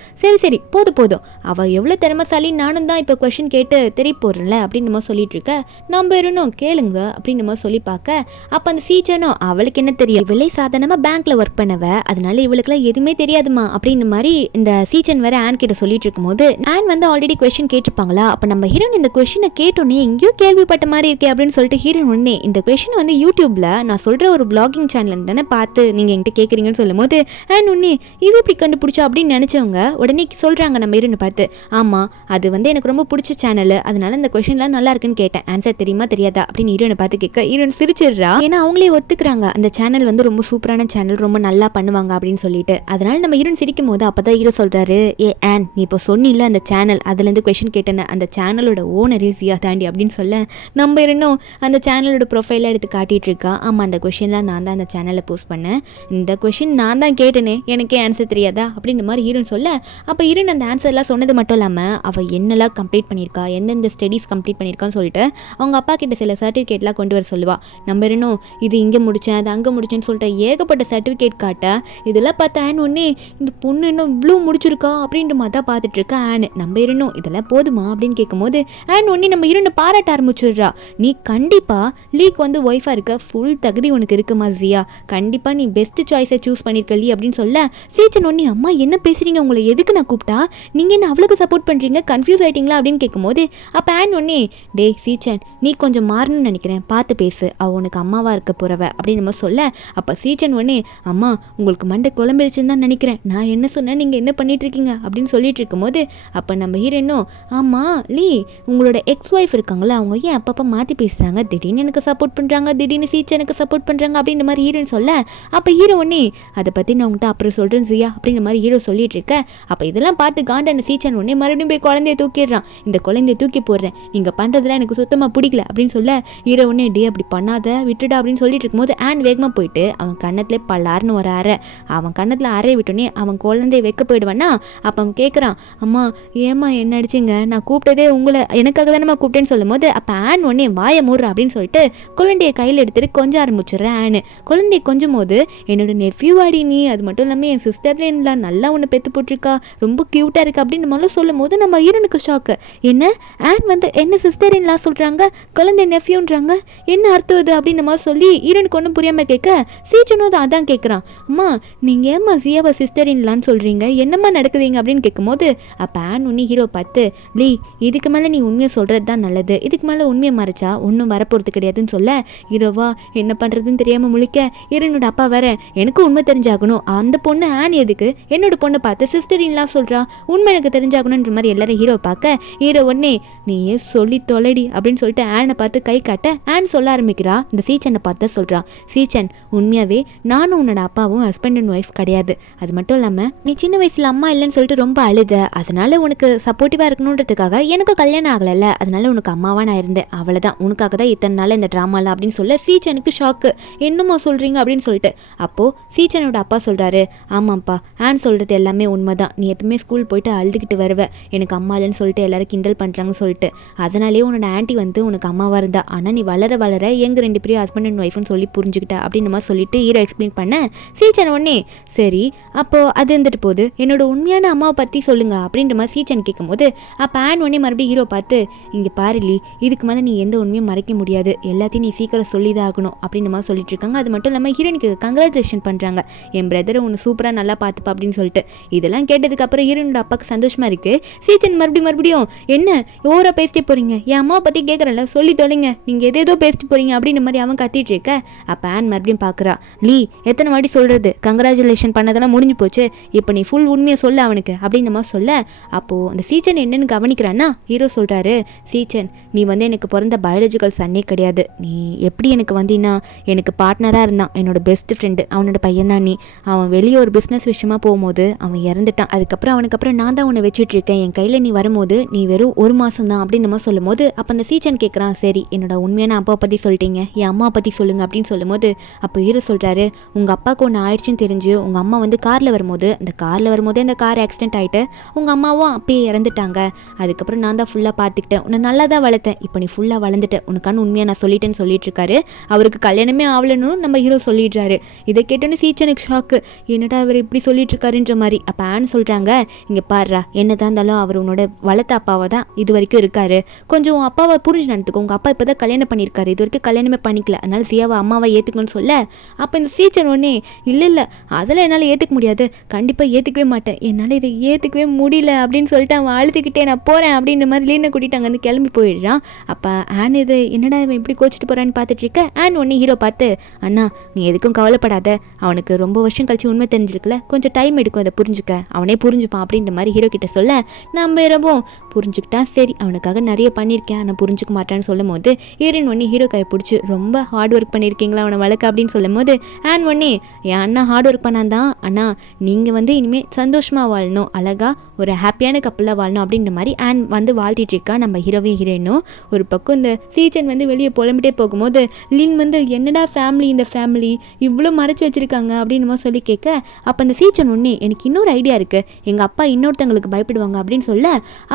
சரி போதும் அவள் எவ்வளோ திறமைசாலி நானும் தான் இப்போ கொஷின் கேட்டு தெரிய போடுறேன்ல அப்படின்னு நம்ம சொல்லிட்டு இருக்க. நம்ம இருணும் கேளுங்க அப்படின்னு நம்ம சொல்லி பார்க்க. அப்போ அந்த சீச்சனும் அவளுக்கு என்ன தெரியும், இவளே சாதாரணமாக பேங்க்ல ஒர்க் பண்ணவ, அதனால இவளுக்குலாம் எதுவுமே தெரியாதுமா அப்படின்னு மாதிரி இந்த சீச்சன் வேற ஆன் கிட்ட சொல்லிட்டு இருக்கும்போது ஆன் வந்து ஆல்ரெடி கொஸ்டின் கேட்டிருப்பாங்களா. அப்போ நம்ம ஹீரோன் இந்த கொஸ்டினை கேட்டோன்னே எங்கேயோ கேள்விப்பட்ட மாதிரி இருக்கே அப்படின்னு சொல்லிட்டு ஹீரோன் உடனே இந்த கொஸ்டின் வந்து யூடியூப்ல நான் சொல்ற ஒரு பிளாகிங் சேனல் தானே பார்த்து நீங்க என்கிட்ட கேட்குறீங்கன்னு கண்டுபிடிச்சிங்கன்னு சொல்லும் போது அண்ட் உடனே இது எப்படி கண்டுபிடிச்சா அப்படின்னு நினச்சவங்க உடனே சொல்கிறாங்க நம்ம ஹீரோனை பார்த்து, ஆமாம் அது வந்து எனக்கு ரொம்ப பிடிச்ச சேனல், அதனால இந்த கொஷின்லாம் நல்லா இருக்குன்னு கேட்டேன், ஆன்சர் தெரியுமா தெரியாதா அப்படின்னு ஹீரோனை பார்த்து கேட்க ஹீரோன் சிரிச்சிடுறா. ஏன்னா அவங்களே ஒத்துக்கிறாங்க அந்த சேனல் வந்து ரொம்ப சூப்பரான சேனல், ரொம்ப நல்லா பண்ணுவாங்க அப்படின்னு சொல்லிட்டு. அதனால நம்ம ஹீரோன் சிரிக்கும் போது அப்போ தான் ஹீரோ சொல்கிறாரு, ஏ ஆன் நீ இப்போ சொன்னில்ல அந்த சேனல் அதுலேருந்து கொஷின் கேட்டேன்னு, அந்த சேனலோட ஓனர் ஈஸியா தாண்டி அப்படின்னு சொல்ல நம்ம இன்னும் அந்த சேனலோட ப்ரொஃபைலாக எடுத்து காட்டிகிட்டு இருக்கா. ஆமாம் அந்த கொஷின்லாம் நான் தான் அந்த சேனலில் போஸ்ட் பண்ணேன், இந்த கொஷின் நான் தான் கேட்டேனே எனக்கே ஆன்சர் தெரியாதா அப்படின்ற மாதிரி ஹீரோன் சொல்ல, அப்போ ஹீரோன் அந்த ஆன்சர்லாம் சொன்னது மட்டும் இல்லாமல் அவள் என்னெல்லாம் கம்ப்ளீட் பண்ணியிருக்கா, எந்தெந்த ஸ்டடீஸ் கம்ப்ளீட் பண்ணியிருக்கான்னு சொல்லிட்டு அவங்க அப்பா கிட்ட சில சர்டிஃபிகேட்லாம் கொண்டு வர சொல்லுவா. நம்ம இன்னும் இது இங்கே முடித்தேன் அது அங்கே முடிச்சேன்னு சொல்லிட்டு ஏகப்பட்ட சர்டிஃபிகேட் காட்ட, இதெல்லாம் பார்த்தா ஆன் ஒன்னே இந்த பொண்ணு இன்னும் இவ்வளோ முடிச்சிருக்கா அப்படின்ற மாதிரி தான் பார்த்துட்டு இருக்கா ஆன். நம்ம இருணும் இதெல்லாம் போதுமா அப்படின்னு கேட்கும்போது ஆன் ஒன்னே நம்ம இருந்த பாராட்ட ஆரம்பிச்சிடுறா. நீ கண்டிப்பாக லீக் வந்து ஒய்ஃபாக இருக்க ஃபுல் தகுதி உனக்கு இருக்குமா ஜியா, கண்டிப்பாக நீ பெஸ்ட் சாய்ஸை சூஸ் பண்ணியிருக்கலி அப்படின்னு சொல்ல சீச்சன் ஒன்னே அம்மா என்ன பேசுகிறீங்க, உங்களை எதுக்கு நான் கூப்பிட்டா, நீங்கள் என்ன அவ்வளோக்கு சப்போர்ட் பண்ணுறீங்க, கன்ஃபியூஸ் ஆகிட்டீங்களா அப்படின்னு கேட்கும்போது அப்போ ஆன் ஒன்னே டே சீச்சன் நீ கொஞ்சம் மாறணும்னு நினைக்கிறேன், பார்த்து பேசு, அவள் உனக்கு அம்மாவாக இருக்க போகிறவ அப்படின்னு நம்ம சொல்ல அப்போ சீச்சன் ஒன்னே அம்மா உங்களுக்கு மண்டை குழம்பிடுச்சுன்னு தான் நினைக்கிறேன், நான் என்ன சொன்னேன் நீங்கள் என்ன பண்ணிட்டு இருக்கீங்க அப்படின்னு சொல்லிட்டு இருக்கும்போது அப்போ நம்ம ஹீரோனும் ஆமாம் லீ உங்களோட எக்ஸ் ஒய்ஃப் இருக்காங்களா அவங்க ஏன் அப்பப்போ மாற்றி பேசுகிறாங்க, திடீர்னு எனக்கு சப்போர்ட் பண்ணுறாங்க திடீர்னு சீச்சனுக்கு சப்போர்ட் பண்ணுறாங்க அப்படின்ற மாதிரி ஹீரோன்னு சொல்ல அப்போ ஹீரோ ஒன்னே அதை பற்றி நான் உங்கள்கிட்ட அப்புறம் சொல்கிறேன் ஜியா அப்படின்ற மாதிரி ஹீரோ சொல்லிட்டு இருக்க. அப்போ இதெல்லாம் பார்த்து காண்டான சீச்சன் ஒன்னே மறுபடியும் போய் குழந்தைய தூக்கிடுறான், இந்த குழந்தைய தூக்கி போடுறேன், நீங்கள் பண்ணுறதுலாம் எனக்கு சுத்தமாக பிடிக்கல அப்படின்னு சொல்ல ஹீரோ ஒன்னே டே அப்படி பண்ணாத விட்டுடா அப்படின்னு சொல்லிட்டு இருக்கும்போது ஆன் வேகமாக போயிட்டு அவன் கண்ணத்தில் பல்லாருன்னு ஒரு அறை, அவன் கண்ணத்தில் அறைய விட்டோன்னே அவன் குழந்தைய வைக்க போயிடுவான்னா அப்போ அவன் கேட்குறான் அம்மா ஏம்மா என்ன அடிச்சிங்க, நான் கூப்பிட்டதே உங்களை எனக்காக தானே கூப்பிட்டேன்னு சொல்லும் போது அப்போ ஆன் ஒன்னே வாயை மூடுற அப்படின்னு சொல்லிட்டு குழந்தைய கையில் எடுத்துட்டு கொஞ்சம் ஆரம்பிச்சிடுறேன் ஆன். குழந்தைய கொஞ்சம் போது என்னோட நெஃப்யூ ஆடி நீ, அது மட்டும் இல்லாமல் என் சிஸ்டர்லாம் நல்லா ஒன்று பெற்று போட்டிருக்கா ரொம்ப க்யூட்டாக இருக்குது அப்படின்னு மாதிரி சொல்லும் போது நம்ம ஹீரோனுக்கு ஷாக்கு, என்ன ஆன் வந்து என்ன சிஸ்டர்லாம் சொல்கிறாங்க குழந்தை நெஃப்யூன்றாங்க என்ன அர்த்தம் இது அப்படின்னு மாதிரி சொல்லி ஹீரோனுக்கு ஒன்றும் புரியாமல் கேட்க சீச்சனும் அதான் கேட்குறான், அம்மா நீங்கள் ஏம்மா ஜியாவை சிஸ்டர்லான்னு சொல்கிறீங்க என்னம்மா நடக்குதுங்க அப்படின்னு கேட்கும்போது அப்போ ஆன் உன்னி ஹீரோ பார்த்து லீ இதுக்கு மேலே நீ உண்மையை சொல்கிறது தான் நல்லது, இதுக்கு மேலே உண்மையை மறைச்சா ஒன்றும் வரப்போகிறது கிடையாதுன்னு சொல்ல ஹீரோவா என்ன பண்ணுறதுன்னு தெரியாமல் முழிக்க ஹீரோனோட அப்பா வேற எனக்கு உண்மை தெரிஞ்சாகணும், அந்த பொண்ணு ஆன் எதுக்கு என்னோட பொண்ணை பார்த்து சிஸ்டர்லாம் சொல்கிறா, உண்மை எனக்கு தெரிஞ்சாகணுன்ற மாதிரி எல்லாரும் ஹீரோ பார்க்க ஹீரோ உடனே நீயே சொல்லி தொலைடி அப்படின்னு சொல்லிட்டு ஆனை பார்த்து கை காட்ட ஆன் சொல்ல ஆரம்பிக்கிறா. இந்த சீச்சனை பார்த்து சொல்கிறான், சீச்சன் உண்மையாகவே நானும் உன்னோட அப்பாவும் ஹஸ்பண்ட் அண்ட் ஒய்ஃப் கிடையாது, அது மட்டும் இல்லாமல் நீ சின்ன வயசில் அம்மா இல்லைன்னு சொல்லிட்டு ரொம்ப அழுத, அதனால உனக்கு சப்போர்ட்டிவாக இருக்கணுன்றதுக்காக எனக்கு கல்யாணம் ஆகலைல்ல அதனால உனக்கு அம்மாவாக நான் இருந்தேன், அவ்வளோதான் உனக்காக தான் இத்தனை நாள் இந்த ட்ராமாலாம் அப்படின்னு சொல்ல சீச்சனுக்கு ஷாக்கு, என்னம்மா சொல்கிறீங்க அப்படின்னு சொல்லிட்டு அப்போது சீச்சனோட அப்பா சொல்கிறாரு, ஆமாம்ப்பா ஆன் சொல்கிறது எல்லாமே உண்மைதான், நீ எப்பவுமே ஸ்கூல் போயிட்டு அழுதுகிட்டு வருவ எனக்கு அம்மா இல்லைன்னு சொல்லிட்டு எல்லாரும் கிண்டல் பண்ணுறாங்கன்னு சொல்லிட்டு, அதனாலேயே உன்னோட ஆன்ட்டி வந்து உனக்கு அம்மாவாக இருந்தா, ஆனால் நீ வளர வளர எங்கள் 2 பேரும் ஹஸ்பண்ட் அண்ட் ஒய்ஃப்னு சொல்லி புரிஞ்சுக்கிட்டா அப்படின்னு மாதிரி சொல்லிட்டு ஹீரோ எக்ஸ்பிளைன் பண்ண சீச்சன் உடனே சரி அப்போது அது இருந்துட்டு போகுது என்னோட உண்மையான அம்மாவை பற்றி சொல்லுங்க அப்படின்ற மாதிரி சீச்சன் கேட்கும்போது அப்போ ஆன் உடனே மறுபடியும் ஹீரோ பார்த்து இங்கே பாருலி இதுக்கு மேலே நீ எந்த உண்மையும் மறைக்க முடியாது, எல்லாத்தையும் நீ சீக்கிரம் சொல்லி தான் ஆகணும் அப்படின்னு மாதிரி சொல்லிட்டு இருக்காங்க. அது மட்டும் இல்லாமல் ஹீரோனுக்கு கங்க்ராச்சுலேஷன் பண்ணுறாங்க, என் பிரதரை ஒன்று சூப்பராக நல்லா பார்த்துப்பா அப்படின்னு சொல்லிட்டு. இதெல்லாம் கேட்டதுக்கப்புறம் ஹீரோனோட அப்பாவுக்கு சந்தோஷமாக இருக்குது. சீச்சன் மறுபடியும் என்ன ஓவராக பேசிட்டே போகிறீங்க, என் அம்மாவை பற்றி கேட்குறல சொல்லி தொலைங்க, நீங்கள் எதேதோ பேசிட்டு போகிறீங்க அப்படின்ற மாதிரி அவன் கத்திட்டு இருக்க. அப்போ ஆன் மறுபடியும் பார்க்குறா, லீ எத்தனை வாட்டி சொல்கிறது கங்க்ராச்சுலேஷன் பண்ணதெல்லாம் முடிஞ்சு போச்சு, இப்போ நீ ஃபுல் உண்மையை சொல்ல அவனுக்கு அப்படின்னு மாதிரி சொல்ல அப்போது அந்த சீச்சன் என்னென்னு கவனிக்கிறான்னா ஹீரோ சொல்கிறாரு, சீச்சன் நீ வந்து எனக்கு பிறந்த பயாலஜிக்கல் சன்னே கிடையாது, நீ எப்படி எனக்கு வந்தீங்கன்னா எனக்கு பார்ட்னராக இருந்தான் என்னோட பெஸ்ட் ஃப்ரெண்டு, அவனோட பையன் தான் நீ, அவன் வெளியே ஒரு பிஸ்னஸ் விஷயமா போகும்போது அவன் இறந்துட்டான், அதுக்கப்புறம் நான் தான் உன்னை வச்சுட்ருக்கேன், என் கையில் நீ வரும்போது நீ வெறும் 1 மாதம் தான் அப்படின்னு நம்ம சொல்லும் போது அப்போ அந்த சீச்சன் கேட்குறான், சரி என்னோட உண்மையான அப்பாவை பற்றி சொல்லிட்டீங்க என் அம்மா பற்றி சொல்லுங்கள் அப்படின்னு சொல்லும் போது அப்போ ஹீரோ சொல்கிறாரு, உங்கள் அப்பாவுக்கு ஒன்று ஆயிடுச்சுன்னு தெரிஞ்சு உங்கள் அம்மா வந்து காரில் வரும்போதே அந்த கார் ஆக்சிடென்ட் ஆகிட்டு உங்கள் அம்மாவும் அப்பயே இறந்துட்டாங்க, அதுக்கப்புறம் நான் தான் ஃபுல்லாக பார்த்துக்கிட்டேன், உன்னை நல்லா தான் வளர்த்தேன், இப்போ நீ ஃபுல்லாக வளர்ந்துட்டேன், உனக்கான உண்மையாக நான் சொல்லிட்டேன்னு சொல்லிட்டு இருக்காரு. அவருக்கு கல்யாணமே ஆகலன்னு நம்ம ஹீரோ சொல்லிடுறாரு. இதை கேட்டோன்னு சீச்சனுக்கு ஷாக்கு, என்னடா அவர் இப்படி சொல்லிட்டு இருக்காருன்ற மாதிரி. அப்போ ஆன் சொல்கிறாங்க, இங்கே பாருறா என்னதான் இருந்தாலும் அவர் உன்னோட வளர்த்த அப்பாவை தான் இது வரைக்கும் இருக்காரு, கொஞ்சம் உன் அப்பாவை புரிஞ்சு நடந்துக்கோ, உங்கள் அப்பா இப்போ தான் கல்யாணம் பண்ணியிருக்காரு, இது வரைக்கும் கல்யாணமே பண்ணிக்கல, அதனால சியாவை அம்மாவை ஏற்றுக்கணும்னு சொல்ல அப்போ இந்த சீச்சன் ஒன்னே இல்லை அதெல்லாம் என்னால் ஏற்றுக்க முடியாது, கண்டிப்பாக ஏற்றுக்கவே மாட்டேன், என்னால் இதை ஏற்றுக்கவே முடியல அப்படின்னு சொல்லிட்டு அவன் அழுதுகிட்டே நான் போகிறேன் அப்படின்ற மாதிரி லீனை கூட்டிகிட்டு அங்கேருந்து கிளம்பி போயிடுறான். அப்போ ஆன் இது என்னடா இவன் இப்படி கோச்சிட்டு போகிறான்னு பார்த்துட்டு இருக்க. ஆன் ஒன்று ஹீரோ பார்த்து, அண்ணா நீ எதுக்கும் கவலைப்படாத, அவனை அவனுக்கு ரொம்ப வருஷம் கழிச்சு உண்மை தெரிஞ்சிருக்குல்ல, கொஞ்சம் டைம் எடுக்கும் அதை புரிஞ்சுக்க, அவனே புரிஞ்சுப்பான் அப்படின்ற மாதிரி ஹீரோ கிட்ட சொல்ல, நம்ம இரவும் புரிஞ்சுக்கிட்டா சரி, அவனுக்காக நிறைய பண்ணியிருக்கேன் ஆனால் புரிஞ்சுக்க மாட்டான்னு சொல்லும் போது ஹீரோயின் ஒன்று ஹீரோ கையை பிடிச்சி ரொம்ப ஹார்ட் ஒர்க் பண்ணியிருக்கீங்களா அவனை வளர்க்க அப்படின்னு சொல்லும் போது ஆன் ஒன்னே என் அண்ணா ஹார்ட் ஒர்க் பண்ணாதான் அண்ணா நீங்கள் வந்து இனிமேல் சந்தோஷமாக வாழணும், அழகாக ஒரு ஹாப்பியான கப்பலாக வாழணும் அப்படின்ற மாதிரி ஆன் வந்து வாழ்த்திட்டு இருக்கா நம்ம ஹீரோவையும் ஹீரோயினும். ஒரு பக்கம் இந்த சீச்சன் வந்து வெளியே புலம்பிட்டே போகும்போது லின் வந்து என்னடா ஃபேமிலி இந்த ஃபேமிலி இவ்வளோ மறைச்சி வச்சுருக்காங்க அப்படின்னு சொல்லி கேட்க, அப்போ அந்த சீச்சன் ஒன்றே எனக்கு இன்னொரு ஐடியா இருக்குது, எங்கள் அப்பா இன்னொருத்தவங்களுக்கு பயப்படுவாங்க அப்படின்னு சொல்ல,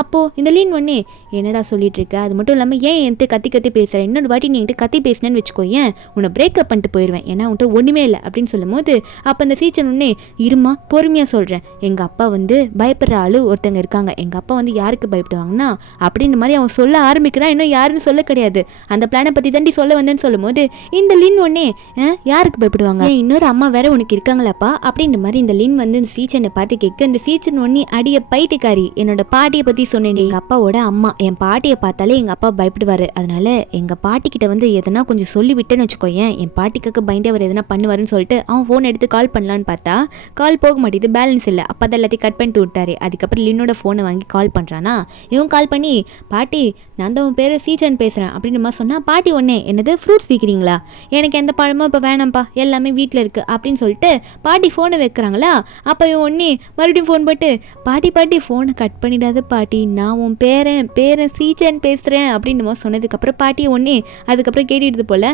அப்போது இந்த லின் ஒன்றே என்னடா சொல்லிட்டு இருக்க, அது மட்டும் இல்லாமல் ஏன் என்கிட்ட கத்தி கத்தி பேசுகிறேன், இன்னொரு வாட்டி நீ என்கிட்ட கத்தி பேசினேன்னு வச்சுக்கோ, ஏன் உன்னை பிரேக்கப் பண்ணிட்டு போயிடுவேன், ஏன்னா உன்ட்ட ஒன்றுமே இல்லை அப்படின்னு சொல்லும் போது அப்போ அந்த சீச்சன் ஒன்றே இருமா பொறுமையாக சொல்கிறேன், எங்கள் அப்பா வந்து பயப்படுற ஆள் ஒருத்தங்க இருக்காங்க, எங்கள் அப்பா வந்து யாருக்கு பயப்படுவாங்கன்னா அப்படின்ற மாதிரி அவன் சொல்ல ஆரம்பிக்கிறான். இன்னும் யாருன்னு சொல்ல கிடையாது, அந்த பிளானை பற்றி தாண்டி சொல்ல வந்தேன்னு சொல்லும் போது இந்த லின் ஒன்னே யாருக்கு பயப்படுவாங்க, இன்னொரு அம்மா வேற உனக்கு இருக்காங்களாப்பா அப்படின்ற மாதிரி இந்த லின் வந்து இந்த சீச்சனை பார்த்து கேட்க, இந்த சீச்சன் ஒன்னி அடிய பைத்தியக்காரி, என்னோட பாட்டியை பற்றி சொன்னேன், எங்கள் அப்பாவோட அம்மா, என் பாட்டியை பார்த்தாலே எங்கள் அப்பா பயப்படுவார், அதனால எங்கள் பாட்டிக்கிட்ட வந்து எதனா கொஞ்சம் சொல்லி விட்டேன்னு வச்சுக்கோயேன், என் பாட்டிக்காக பயந்தே அவர் எதனா பண்ணுவாருன்னு சொல்லிட்டு அவன் ஃபோன் எடுத்து கால் பண்ணலான்னு பார்த்தா கால் போக மாட்டேது, பேலன்ஸ் இல்லை, அப்போ தான் எல்லாத்தையும் கட் பண்ணிட்டு விட்டாரு. அதுக்கப்புறம் லின்னோட ஃபோனை வாங்கி கால் பண்ணுறானா, இவன் கால் பண்ணி பாட்டி நான் தான் உன் பேர் சீச்சன் பேசுகிறேன் அப்படின்ற மாதிரி சொன்னால், பாட்டி ஒன்னே என்னது ஃப்ரூட்ஸ் விற்கிறீங்களா, எனக்கு எந்த பழமும் இப்போ வேணாம்ப்பா எல்லாமே வீட்டில் இருக்குது அப்படின்னு சொல்லிட்டு பாட்டி ஃபோனை வைக்கிறாங்களா. அப்போ இவன் ஒன்னே மறுபடியும் ஃபோன் போட்டு பாட்டி ஃபோனை கட் பண்ணிடாத பாட்டி, நான் உன் பேரன் சீச்சன் பேசுகிறேன் அப்படின்னு சொன்னதுக்கப்புறம் பாட்டியை ஒன்னே அதுக்கப்புறம் கேட்டுடுது போல்,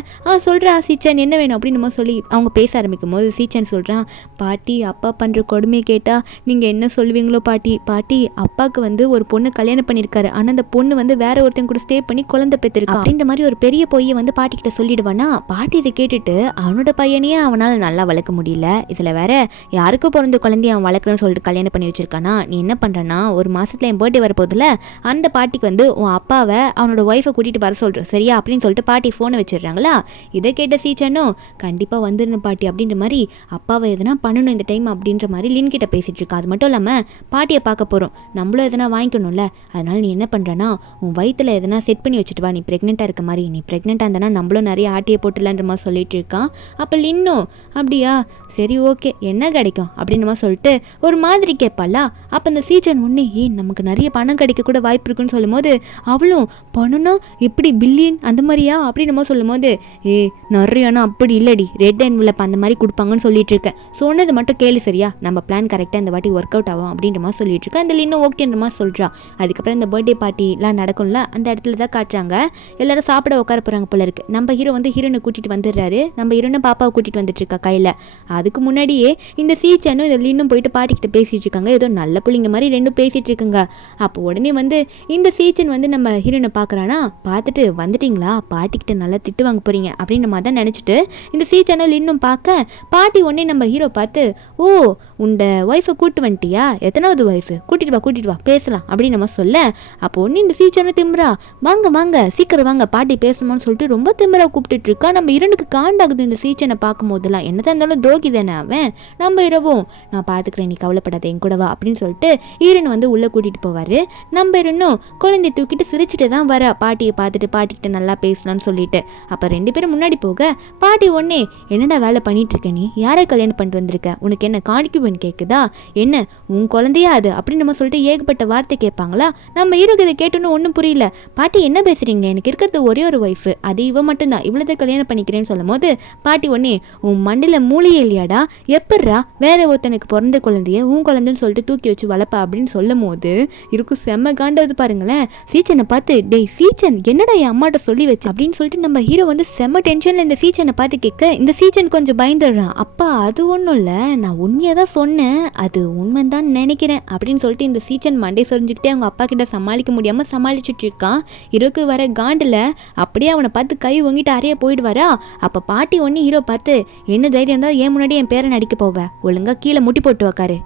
சொல்கிறா சீச்சன் என்ன வேணும் அப்படின்னு சொல்லி அவங்க பேச ஆரம்பிக்கும் போது சீச்சன் சொல்கிறான், பாட்டி அப்பா பண்ணுற கொடுமையை கேட்டால் நீங்கள் என்ன சொல்லுவீங்களோ பாட்டி அப்பாவுக்கு வந்து ஒரு பொண்ணு கல்யாணம் பண்ணியிருக்காரு, ஆனால் அந்த பொண்ணு வந்து வேற ஒருத்தங்க கூட ஸ்டே பண்ணி குழந்தை பெற்றிருக்கா அப்படின்ற மாதிரி ஒரு பெரிய பொய்யை வந்து பாட்டிக்கிட்ட சொல்லிடுவானா. பாட்டி இதை கேட்டுட்டு அவனோட பையனையே அவனால் நல்லா வளர்க்க முடியல, இதில் வேற யாருக்கு பிறந்த குழந்தைய அவன் வளர்க்கணும்னு சொல்லிட்டு கல்யாணம் பண்ணி வச்சிருக்கானா, நீ என்ன பண்ணுறனா ஒரு மாதத்தில் என் பர்த்டே வரப்போதில்ல அந்த பாட்டிக்கு வந்து உன் அப்பாவை அவனோட ஒய்ஃபை கூட்டிகிட்டு வர சொல்கிறேன் சரியா அப்படின்னு சொல்லிட்டு பாட்டி ஃபோனை வச்சிடுறாங்களா. இதை கேட்ட சீச்சனும் கண்டிப்பாக வந்துருந்த பாட்டி அப்படின்ற மாதிரி அப்பாவை எதனா பண்ணணும் இந்த டைம் அப்படின்ற மாதிரி லின் கிட்ட பேசிகிட்டு இருக்கா. அது மட்டும் இல்லாமல் பாட்டியை பார்க்க போகிறோம், நம்மளும் எதனா வாங்கிக்கணும்ல, அதனால் நீ என்ன பண்ணுறனா உன் வயிற்றில் எதனா செட் பண்ணி வச்சுட்டு வா, நீ ப்ரெக்னெண்ட்டாக இருக்க மாதிரி, நீ ப்ரெக்னெண்ட்டாக இருந்தனா நம்மளும் நிறைய ஆட்டியை போட்டுலான்ற மாதிரி சொல்லிட்டு இருக்கான். அப்போ லின்னும் அப்படியா சரி ஓகே என்ன கிடைக்கும் அப்படின்னு சொல்லிட்டு ஒரு மாதிரி கேட்பாளா. அப்போ இந்த சீச்சன் ஒன்னே நமக்கு நிறைய பணம் கிடைக்க கூட வாய்ப்பு இருக்குன்னு சொல்லும் போது அவளும் பணம்னா எப்படி பில்லியன் அந்த மாதிரியா அப்படின்னு சொல்லும் போது நிறையானா அப்படி இல்லடி ரெட் என்வலப் அந்த மாதிரி கொடுப்பாங்கன்னு சொல்லிட்டு இருக்கேன், சொன்னது மட்டும் கேளு சரியா, நம்ம பிளான் கரெக்டாக இந்த வாட்டி ஒர்க் அவுட் ஆகும் அப்படின்ற மாதிரி சொல்லிட்டு இருக்கேன். இந்த லின்னும் ஓகேன்ற மாதிரி சொல்கிறா. அதுக்கப்புறம் இந்த பர்த்டே பார்ட்டிலாம் நடக்கும்ல அந்த இடத்துல தான் காட்டுறாங்க, எல்லாரும் சாப்பிட உட்கார போகிறாங்க போல இருக்கு. நம்ம ஹீரோ வந்து ஹீரோனை கூட்டிகிட்டு வந்துடுறாரு, நம்ம ஹீரோனை பாப்பாவை கூட்டிகிட்டு வந்துட்டு இருக்கா கையில். அதுக்கு முன்னாடியே இந்த சீச்சனும் இந்த லின்னும் போயிட்டு பாட்டிக்கிட்ட பேசிகிட்டு இருக்காங்க, ஏதோ நல்ல பிள்ளைங்க மாதிரி ரெண்டும் பேசிகிட்டு இருக்குங்க. அப்போ உடனே வந்து இந்த சீச்சன் வந்து நம்ம ஹீரோனை பார்க்குறானா, பார்த்துட்டு வந்துட்டிங்களா பாட்டிக்கிட்ட நல்லா திட்டு வாங்க போகிறீங்க அப்படின்ற மாதிரி தான் நினச்சிட்டு இந்த சீச்சனும் லின்னும் பார்க்க பாட்டி உடனே நம்ம ஹீரோ பார்த்து ஓ உண்ட ஒய்ஃபை கூட்டு வந்துட்டியா, எத்தனாவது ஒய்ஃபு கூட்டிகிட்டு வா பேசலாம் அப்படின்னு நம்ம சொல்ல, அப்போ ஒன்று இந்த சீச்சனும் திம்பரா வாங்க சீக்கிரம் வாங்க பாட்டி பேசணும்னு சொல்லிட்டு ரொம்ப திம்பரா கூப்பிட்டுட்டு இருக்கா. நம்ம இரண்டுக்கு காண்டாகுது இந்த சீச்சனை பார்க்கும் போதெல்லாம், என்னதான் இருந்தாலும் துரோகி தானே அவன். நம்ம இரவும் நான் பார்த்துக்கிறேன் நீ கவலைப்படாத என் கூட வா அப்படின்னு சொல்லிட்டு ஈரனை வந்து உள்ளே கூட்டிகிட்டு போவார். நம்ம இரண்டும் குழந்தைய தூக்கிட்டு சிரிச்சுட்டு தான் வர பாட்டியை பார்த்துட்டு பாட்டிக்கிட்ட நல்லா பேசலாம்னு சொல்லிட்டு. அப்போ ரெண்டு பேரும் முன்னாடி போக பாட்டி ஒன்னே என்னடா வேலை பண்ணிட்டு இருக்க, நீ யாரை கல்யாணம் பண்ணிட்டு வந்திருக்க, உனக்கு என்ன காணிக்குவேன்னு கேட்குதா, என்ன உன் குழந்தையா அது அப்படின்னு நம்ம சொல்லிட்டு ஏகப்பட்ட வார்த்தை கேட்பாங்களா. நம்ம ஹீரோக்கு இதை கேட்டோன்னு ஒன்றும் புரியல, பாட்டி என்ன பேசுறீங்க, எனக்கு இருக்கிறது ஒரே ஒரு ஒய்ஃபு அது இவ மட்டும்தான், இவ்வளோதை கல்யாணம் பண்ணிக்கிறேன்னு சொல்லும் போது பாட்டி ஒன்னே உன் மண்டியில் மூளையே இல்லையாடா, எப்பட்றா வேற ஒருத்தனுக்கு பிறந்த குழந்தைய உன் குழந்தைன்னு சொல்லிட்டு தூக்கி வச்சு வளர்ப்பா அப்படின்னு சொல்லும் போது இருக்கும் செம்ம காண்டாவது பாருங்களேன். சீச்சனை பார்த்து டேய் சீச்சன் என்னடா என் அம்மாட்ட சொல்லி வச்சு அப்படின்னு சொல்லிட்டு நம்ம ஹீரோ வந்து செம்ம டென்ஷனில் இந்த சீச்சனை பார்த்து கேட்க, இந்த சீச்சன் கொஞ்சம் பயந்துடுறான். அப்பா அது ஒன்றும் இல்லை, நான் உண்மையாக தான் சொன்னேன், அது உண்மைதான் நினைக்கிறேன் அப்படின்னு சொல்லிட்டு இந்த சீச்சன் மண்டே சொரிஞ்சுக்கிட்டே அவங்க அப்பா கிட்ட சமாளிக்க முடியாமல் சமாளிச்சுட்டு இருக்கான். ஹீரோக்கு வர காண்டில் அப்படியே அவனை பார்த்து கை வாங்கிட்டு அறைய போயிடுவாரா. அப்போ பாட்டி ஒன்று ஹீரோ பார்த்து என்ன தைரியம் தான் ஏன் முன்னாடி என் பேரை நடிக்க போவ, ஒழுங்கா கீழே முட்டி போட்டு உக்காரு,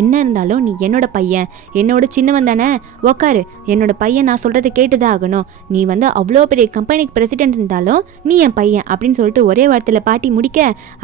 என்ன இருந்தாலும் நீ என்னோட பையன், என்னோட சின்னவன் தானே, உக்காரு, என்னோட பையன் நான் சொல்கிறத கேட்டுதான் ஆகணும், நீ வந்து அவ்வளோ பெரிய கம்பெனிக்கு பிரசிடென்ட் இருந்தாலும் நீ என் பையன் அப்படின்னு சொல்லிட்டு ஒரே வார்த்தையில் பாட்டி முடிக்க,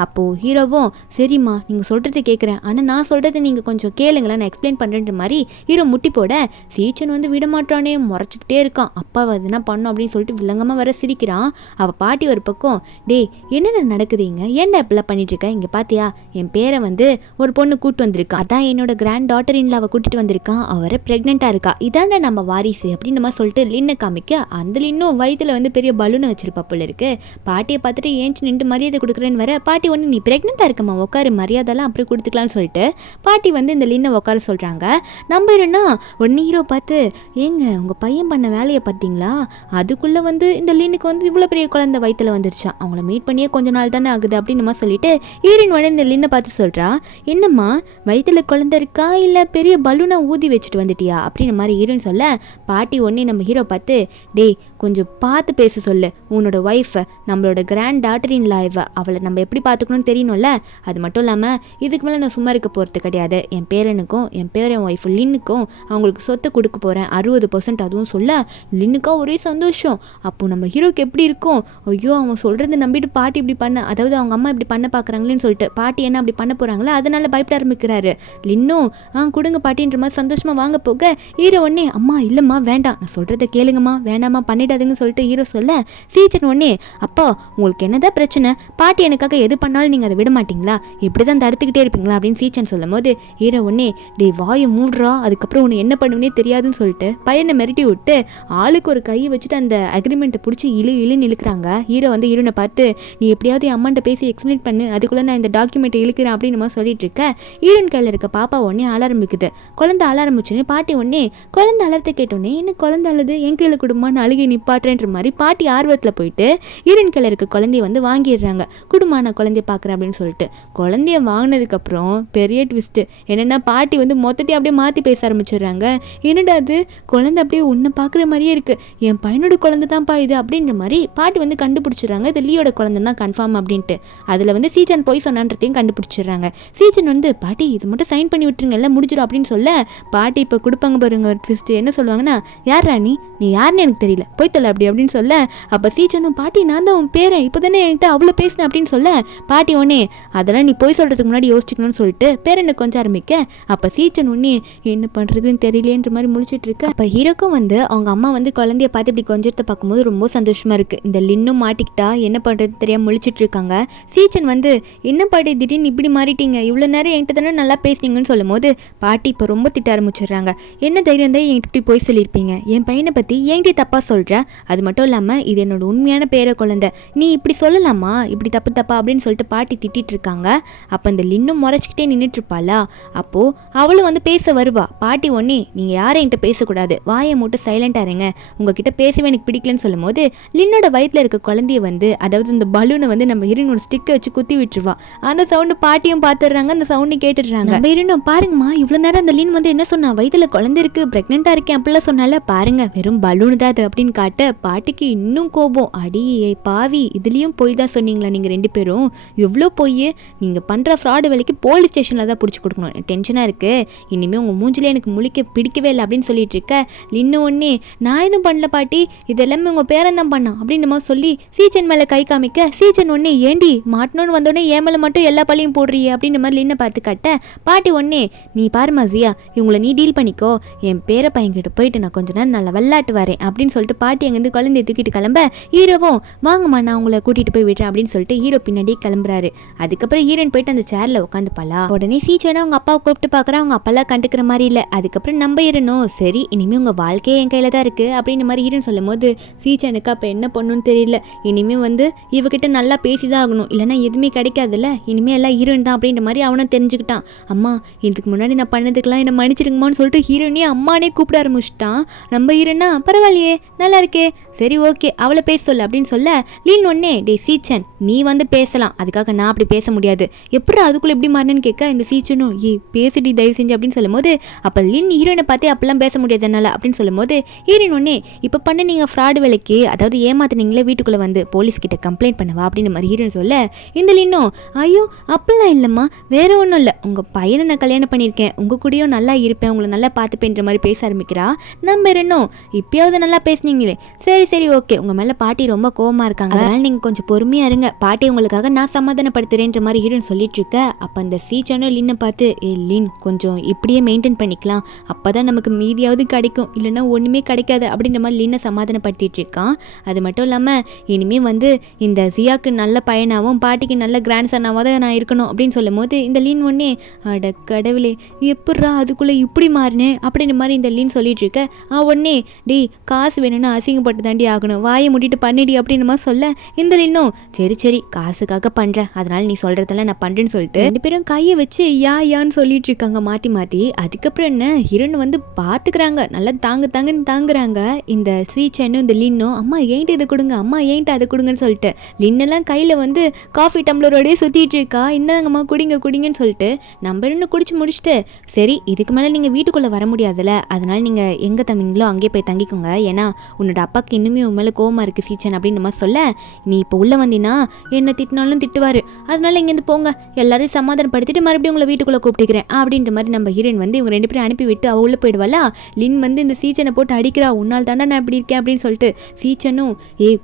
அப்போது ஹீரோவும் சரிம்மா நீங்கள் சொல்கிறது கேட்குறேன், ஆனால் நான் சொல்கிறது நீங்கள் கொஞ்சம் கேளுங்களேன் நான் எக்ஸ்பிளைன் பண்ணுறேன்ற மாதிரி ஹீரோ முட்டி போட சீச்சன் வந்து விடமாட்டானே முறைச்சிக்கிட்டே இருக்கான். அப்பா எதுனா பண்ணும் அப்படின்னு சொல்லிட்டு வில்லங்கமாக வர சிரிக்கிறான். அவள் பாட்டி ஒரு பக்கம் டேய் என்னென்ன நடக்குதுங்க, ஏன்டா இப்பெல்லாம் பண்ணிட்டு இருக்க, இங்கே பார்த்தியா என் பேரை வந்து ஒரு பொண்ணு கூப்பிட்டு வந்திருக்கா, அதான் என்னோட கிராண்ட் டாட்டர் இன்ல அவள் கூட்டிட்டு வந்திருக்கான், அவரை ப்ரெக்னெண்ட்டாக இருக்கா, இதாண்ட நம்ம வாரிசு அப்படின்னு நம்ம சொல்லிட்டு லின்னை காமிக்க அந்த லின்னும் வயிற்றுல வந்து பெரிய பலூனை வச்சிருப்பா போல இருக்கு. பாட்டியை பார்த்துட்டு ஏஞ்சி நின்று மரியாதை கொடுக்குறேன்னு வர பாட்டி ஒன்று நீ ப்ரெக்னெண்ட்டாக இருக்கம்மா உட்காரு, மரியாதைலாம் அப்புறம் கொடுத்துக்கலான்னு சொல்லிட்டு பாட்டி வந்து இந்த லின்னை உட்கார சொல்கிறாங்க. நம்ம இருன்னா ஒன்று ஹீரோ பார்த்து ஏங்க உங்கள் பையன் பண்ண வேலையை பார்த்தீங்களா, அதுக்குள்ளே வந்து இந்த லின்னுக்கு வந்து இவ்வளோ பெரிய குழந்தை வயிற்றுல வந்துருச்சா, அவங்கள மீட் பண்ணியே கொஞ்ச நாள் தானே ஆகுது அப்படின்னு நம்ம சொல்லிட்டு ஹீரோயின் உடனே இந்த லின்னை பார்த்து சொல்கிறா, என்னம்மா வயிற்றுல குழந்தை இருக்கா இல்லை பெரிய பலூனை ஊதி வச்சுட்டு வந்துட்டியா அப்படின்னு மாதிரி ஹீரோயின் சொல்ல பாட்டி ஒன்னே நம்ம ஹீரோ பார்த்து டேய் கொஞ்சம் பார்த்து பேச சொல்லு, உன்னோட ஒய்ஃபை நம்மளோட கிராண்ட் டாட்டர் இன் லா அவளை நம்ம எப்படி பார்த்துக்கணும்னு தெரியணும்ல, அது மட்டும் இல்லாமல் இதுக்கு மேலே நான் சும்மா இருக்க போகிறது கிடையாது, என் பேரனுக்கும் என் பேரன் ஒய்ஃபு லின்னுக்கும் அவங்களுக்கு சொத்தை கொடுக்க போகிறேன் 60%, அதுவும் சொல்ல லின்னுக்கா ஒரே சந்தோஷம். அப்போ நம்ம ஹீரோக்கு எப்படி இருக்கும், ஐயோ அவன் சொல்கிறத நம்பிட்டு பாட்டி இப்படி பண்ண, அதாவது அவங்க அம்மா இப்படி பண்ண பார்க்குறாங்களேன்னு சொல்லிட்டு பாட்டி என்ன அப்படி பண்ண போகிறாங்களோ அதனால பயப்பட ஆரம்பிக்கிறாரு. லின்னும் கொடுங்க பாட்டின்ற மாதிரி சந்தோஷமாக வாங்க போக ஹீரோ ஒன்னே அம்மா இல்லைம்மா வேண்டாம் நான் சொல்கிறத கேளுங்கம்மா வேண்டாம்மா பண்ணிடாதுன்னு சொல்லிட்டு ஹீரோ சொல்ல சீச்சன் ஒன்னே அப்பா உங்களுக்கு என்னதான் பிரச்சனை, பாட்டி எனக்காக எது பண்ணாலும் நீங்கள் அதை விட மாட்டிங்களா, இப்படி தான் தடுத்துக்கிட்டே இருப்பீங்களா அப்படின்னு சீச்சன் சொல்லும் போது ஹீரோ ஒன்னே டே வாயை மூடுறா, அதுக்கப்புறம் உன்னை என்ன பண்ணுவனே தெரியாதுன்னு சொல்லிட்டு பையனை மிரட்டி விட்டு ஆளுக்கு ஒரு கையை வச்சுட்டு அந்த அக்ரிமெண்ட்டை பிடிச்சி இழுன்னு இழுக்கிறாங்க. ஹீரோ வந்து ஹீரோனை பார்த்து நீ எப்படியாவது என் அம்மாண்ட பேசி எக்ஸ்பிளைன் பண்ணு, அதுக்குள்ளே நான் இந்த டாக்குமெண்ட்டை இழுக்கிறேன் அப்படின்னு நம்ம சொல்லிட்டு இருக்க ஹீரோயின் கையில் இருக்க பாப்பா உடனே அழ ஆரம்பிக்குது. குழந்தை அழ ஆரம்பிச்சோன்னே பாட்டி உடனே குழந்தை அலறத்தை கேட்டோன்னே என்ன குழந்தை அழுது என் கையில் குடும்பமானு அழுகை நிப்பாட்டுன்ற மாதிரி பாட்டி ஆர்வத்தில் போயிட்டு ஹீரோயின் கையில் இருக்க குழந்தைய வந்து வாங்கிடுறாங்க. குடும்பமான குழந்தைய பார்க்குறேன் அப்படின்னு சொல்லிட்டு குழந்தைய வாங்கினதுக்கப்புறம் பெரிய ட்விஸ்ட்டு என்னென்னா பாட்டி வந்து மொத்தத்தையும் அப்படியே மாற்றி பேச ஆரம்பிச்சிடுறாங்க. என்னடா அது குழந்தை அப்படியே உன்னை பார்க்குற மாதிரியே இருக்குது, என் பையனோட குழந்தை தான்ப்பா இது அப்படின்ற மாதிரி பாட்டி வந்து கண்டுபிடிச்சிடுறாங்க. இது லீயோட குழந்தை தான் கன்ஃபார்ம் அப்படின்ட்டு. அதில் வந்து சீச்சன் போய் சொன்னான்றதையும் கண்டுபிடிச்சிடுறாங்க. சீச்சன் வந்து பாட்டி இது மட்டும் சைன் பண்ணி விட்டுருங்க எல்லாம் முடிஞ்சிடும் அப்படின்னு சொல்ல பாட்டி இப்போ கொடுப்பாங்க பாருங்க ஒரு ட்விஸ்ட்டு, என்ன சொல்லுவாங்கன்னா யார் ராணி நீ யாருன்னு எனக்கு தெரியல போய் தொலை அப்படி அப்படின்னு சொல்ல அப்போ சீச்சனும் பாட்டி நான் தான் உன் பேரன் இப்போ தானே என்கிட்ட அவ்வளோ பேசினேன் அப்படின்னு சொல்ல பாட்டி ஒன்னே அதெல்லாம் நீ போய் சொல்கிறதுக்கு முன்னாடி யோசிச்சுக்கணும்னு சொல்லிட்டு பேரனை கொஞ்சம் ஆரம்பிக்க அப்போ சீச்சன் ஒன்னே என்ன பண்ணுறதுன்னு தெரியலேன்ற மாதிரி முடிச்சுட்டு இருக்கு. அப்போ ஹீரோக்கும் வந்து அவங்க அம்மா வந்து குழந்தைய பார்த்து இப்படி கொஞ்சத்தை பார்க்கும்போது ரொம்ப சந்தோஷமாக இருக்குது. இந்த லின்னும் மாட்டிக்கிட்டா என்ன பண்ணுறது தெரியாமல் முழிச்சிட்டு இருக்காங்க. சீச்சன் வந்து என்ன பாட்டி திடீர்னு இப்படி மாறிட்டீங்க, இவ்வளோ நேரம் என்கிட்ட தானே நல்லா பேசுனீங்கன்னு சொல்லும் போது பாட்டி இப்போ ரொம்ப திட்ட ஆரம்பிச்சிடுறாங்க. என்ன தைரியம் தான் என்கிட்ட இப்படி போய் சொல்லியிருப்பீங்க, என் பையனை பற்றி என்கிட்ட தப்பாக சொல்கிறேன், அது மட்டும் இல்லாமல் இது என்னோட உண்மையான பேர குழந்தை, நீ இப்படி சொல்லலாமா இப்படி தப்பா அப்படின்னு சொல்லிட்டு பாட்டி திட்டிட்டு இருக்காங்க. அப்போ இந்த லின்னும் முறைச்சிக்கிட்டே நின்றுட்டு இருப்பாளா, அப்போது அவளும் வந்து பேச வருவா. பாட்டி ஒன்னே நீங்கள் யாரும் என்கிட்ட பேசக்கூடாது, வாயை மூட்டு சைலண்டாக இருங்க, உங்ககிட்ட பேசவே எனக்கு பிடிக்கலன்னு சொல்லும் போது லின்னோட வயிற்றில் இருக்க குழந்தைய வந்து அதாவது இந்த பலூனை வந்து நம்ம ஹீரோனோட ஸ்டிக்கை வச்சு குத்தி விட்டுருவா. அந்த சவுண்டு பாட்டியும் பார்த்துடுறாங்க, அந்த சவுண்டு கேட்டுடுறாங்க. நம்ம ஹீரோனும் பாருங்கம்மா இவ்வளோ நேரம் அந்த லின் வந்து என்ன சொன்னா, வயிற்றுல குழந்தை இருக்கு ப்ரெக்னெண்ட்டாக இருக்கேன் அப்படிலாம் சொன்னால பாருங்க வெறும் பலூனு தான் அது அப்படின்னு காட்ட பாட்டிக்கு இன்னும் கோபம். அடி பாவி இதுலேயும் போய் தான் சொன்னீங்களா நீங்கள் ரெண்டு பேரும், எவ்வளோ போய் நீங்கள் பண்ணுற ஃப்ராடு வேலைக்கு போலீஸ் ஸ்டேஷனில் தான் பிடிச்சி கொடுக்கணும், டென்ஷனாக இருக்குது, இனிமேல் உங்கள் மூஞ்சிலே எனக்கு முழிக்க பிடிக்கவே இல்லை அப்படின்னு சொல்லிட்டு இருக்க லின்னு ஒன்னே நான் எதுவும் பண்ணல பாட்டி இதெல்லாமே உங்கள் பேரன் தான் பண்ணான் அப்படின்னு நம்ம சொல்லி சீச்சன் மேலே கை காமிக்க சீச்சன் ஒன்னே ஏண்டி மாட்டணும்னு வந்தோடனே ஏன் மேலே மட்டும் எல்லா பழியும் போடுறியே அப்படின்னு மாதிரி லின்னை பார்த்து கட்ட பாட்டி ஒன்னே நீ பாருமா ஜியா இவங்களை நீ டீல் பண்ணிக்கோ, என் பேர பையன்கிட்ட போயிட்டு நான் கொஞ்ச நேரம் நல்லா விளையாட்டு வரேன் அப்படின்னு சொல்லிட்டு பாட்டி அங்கேருந்து குழந்தைய தூக்கிட்டு கிளம்ப ஹீரோவும் வாங்கம்மா நான் உங்களை கூட்டிகிட்டு போய் விடுறேன் அப்படின்னு சொல்லிட்டு ஹீரோ பின்னாடியே கிளம்புறாரு. அதுக்கப்புறம் ஹீரோயின் போயிட்டு அந்த சேரில் உட்காந்துப்பாளா. உடனே சீச்சனை அவங்க அப்பாவை கூப்பிட்டு பார்க்குறா, அவங்க அப்பெல்லாம் கண்டுக்கிற மாதிரி இல்லை. அதுக்கப்புறம் நம்ம ஹீரோனும் சரி இனிமேல் உங்கள் வாழ்க்கையே என் கையில் தான் இருக்குது அப்படின்னு மாதிரி ஹீரோன் சொல்லும் போது சீச்சனுக்கு அப்போ என்ன பண்ணுன்னு தெரியல. இனிமேல் வந்து இவகிட்ட நல்லா பேசி தான் ஆகணும், இல்லைனா எதுவுமே கிடைக்காதுல்ல, இனிமேல் எல்லாம் ஹீரோயின் தான் அப்படின்ற மாதிரி அவனும் தெரிஞ்சுக்கிட்டான். அம்மா இதுக்கு முன்னாடி நான் பண்ணதுக்கெல்லாம் என்ன மன்னிச்சிருக்குமான்னு சொல்லிட்டு ஹீரோனே அம்மானே கூப்பிட ஆரம்பிச்சிட்டான். நம்ம ஹீரோனா பரவாயில்லையே நல்லா இருக்கே சரி ஓகே அவளை பேச சொல்லு அப்படின்னு சொல்ல லீன் ஒன்னே டே சீச்சன் நீ வந்து பேசலாம், அதுக்காக நான் அப்படி பேச முடியாது, எப்படி அதுக்குள்ளே எப்படி மாறினு கேட்க இந்த சீச்சனும் பேசிடி தயவு செஞ்சு அப்படின்னு சொல்லும் போது அப்போ லின் ஹீரோயினை பார்த்தே அப்பெல்லாம் பேச முடியாது என்னால் அப்படின்னு சொல்லும் போது ஹீரோயின் ஒன்னே இப்போ பண்ண நீங்கள் ஃப்ராடு வேலைக்கு அதாவது ஏமாத்தினீங்களே வீட்டுக்குள்ளே வந்து போலீஸ்கிட்ட கம்ப்ளைண்ட் பண்ணவா அப்படின்னு மாதிரி ஹீரோயின் சொல்ல இந்த லின்னும் ஐயோ அப்பெல்லாம் இல்லைம்மா வேற ஒன்றும் இல்லை, உங்கள் பையனை நான் கல்யாணம் பண்ணியிருக்கேன், உங்கள் கூடயும் நல்லா இருப்பேன், உங்களை நல்லா பார்த்துப்பேன்ற மாதிரி பேச ஆரம்பிக்கிறா. நம்ம இன்னும் இப்பயாவது நல்லா பேசுனீங்களே சரி சரி ஓகே உங்கள் மேலே பாட்டி ரொம்ப கோவமாக இருக்காங்க, அதனால் நீங்கள் கொஞ்சம் பொறுமையாக இருங்க, பாட்டி உங்களுக்காக நான் சமாதானப்படுத்துறேன்ற மாதிரி ஹீரோயின் சொல்லிட்டு இருக்க. அப்போ அந்த சீச்சனும் லின்னை பார்த்து லின் கொஞ்சம் இப்படியே மெயின்டைன் பண்ணிக்கலாம், அப்போ தான் நமக்கு மீதியாவது கிடைக்கும், இல்லைன்னா ஒன்றுமே கிடைக்காது அப்படின்ற மாதிரி லின்னை சமாதானப்படுத்திட்டு இருக்கான். அது மட்டும் இல்லாமல் இனிமேல் வந்து இந்த ஜியாவுக்கு நல்ல பையனாகவும் பாட்டிக்கு நல்ல கிராண்ட் சன்னாவாக தான் நான் இருக்கணும் அப்படின்னு சொல்லும் போது இந்த லீன் ஒன்னே அட கடவுளே எப்பட்றா அதுக்குள்ளே இப்படி மாறினேன் அப்படின்ற மாதிரி இந்த லீன் சொல்லிட்டு இருக்க உடனே டேய் காசு வேணும்னா அசிங்கப்பட்டு தாண்டி ஆகணும், வாயை மூடிட்டு பண்ணிடி அப்படின்னு மாதிரி சொல்ல இந்த லீனும் சரி காசுக்காக பண்ணுறேன், அதனால நீ சொல்கிறதெல்லாம் நான் பண்ணுறேன்னு சொல்லிட்டு 2 பேரும் கையை வச்சு யான்னு சொல்லிட்டு இருக்காங்க மாற்றி. அதுக்கப்புறம் என்ன ஹீரோன்னு வந்து பார்த்துக்கிறாங்க, நல்லா தாங்கன்னு தாங்குறாங்க இந்த சீச்சனும் இந்த லின்னும். அம்மா ஏன்ட்டு இதை கொடுங்க, அம்மா ஏன்ட்டு அதை கொடுங்கன்னு சொல்லிட்டு லின்னெல்லாம் கையில் வந்து காஃபி டம்ளரோடய சுற்றிட்டு இருக்கா, இந்தாங்கம்மா குடிங்கன்னு சொல்லிட்டு நம்ம இன்னும் குடிச்சு முடிச்சுட்டு சரி இதுக்கு மேலே நீங்கள் வீட்டுக்குள்ளே வர முடியாதுல்ல, அதனால நீங்கள் எங்கே தம்பிங்களோ அங்கேயே போய் தங்கிக்கோங்க, ஏன்னா உன்னோட அப்பாவுக்கு இன்னுமே உன் மேலே கோவமாக இருக்குது சீச்சன் அப்படின்னு நம்ம சொல்ல நீ இப்போ உள்ளே வந்தீங்கன்னா என்ன திட்டினாலும் திட்டுவார், அதனால இங்கேருந்து போங்க, எல்லாரையும் சமாதானப்படுத்திட்டு மறுபடியும் உங்களை வீட்டுக்குள்ளே கூப்பிட்டுக்கிறேன் அப்படின்ற மாதிரி நம்ம ஹீரோயின் வந்து இவங்க 2 பேரும் அனுப்பி விட்டு அவள் உள்ளே போயிடுவாளா. லின் வந்து இந்த சீச்சனை போட்டு அடிக்கிறா, உன்னால் தாண்டா நான் இப்படி இருக்கேன் அப்படின்னு சொல்லிட்டு சீச்சனும்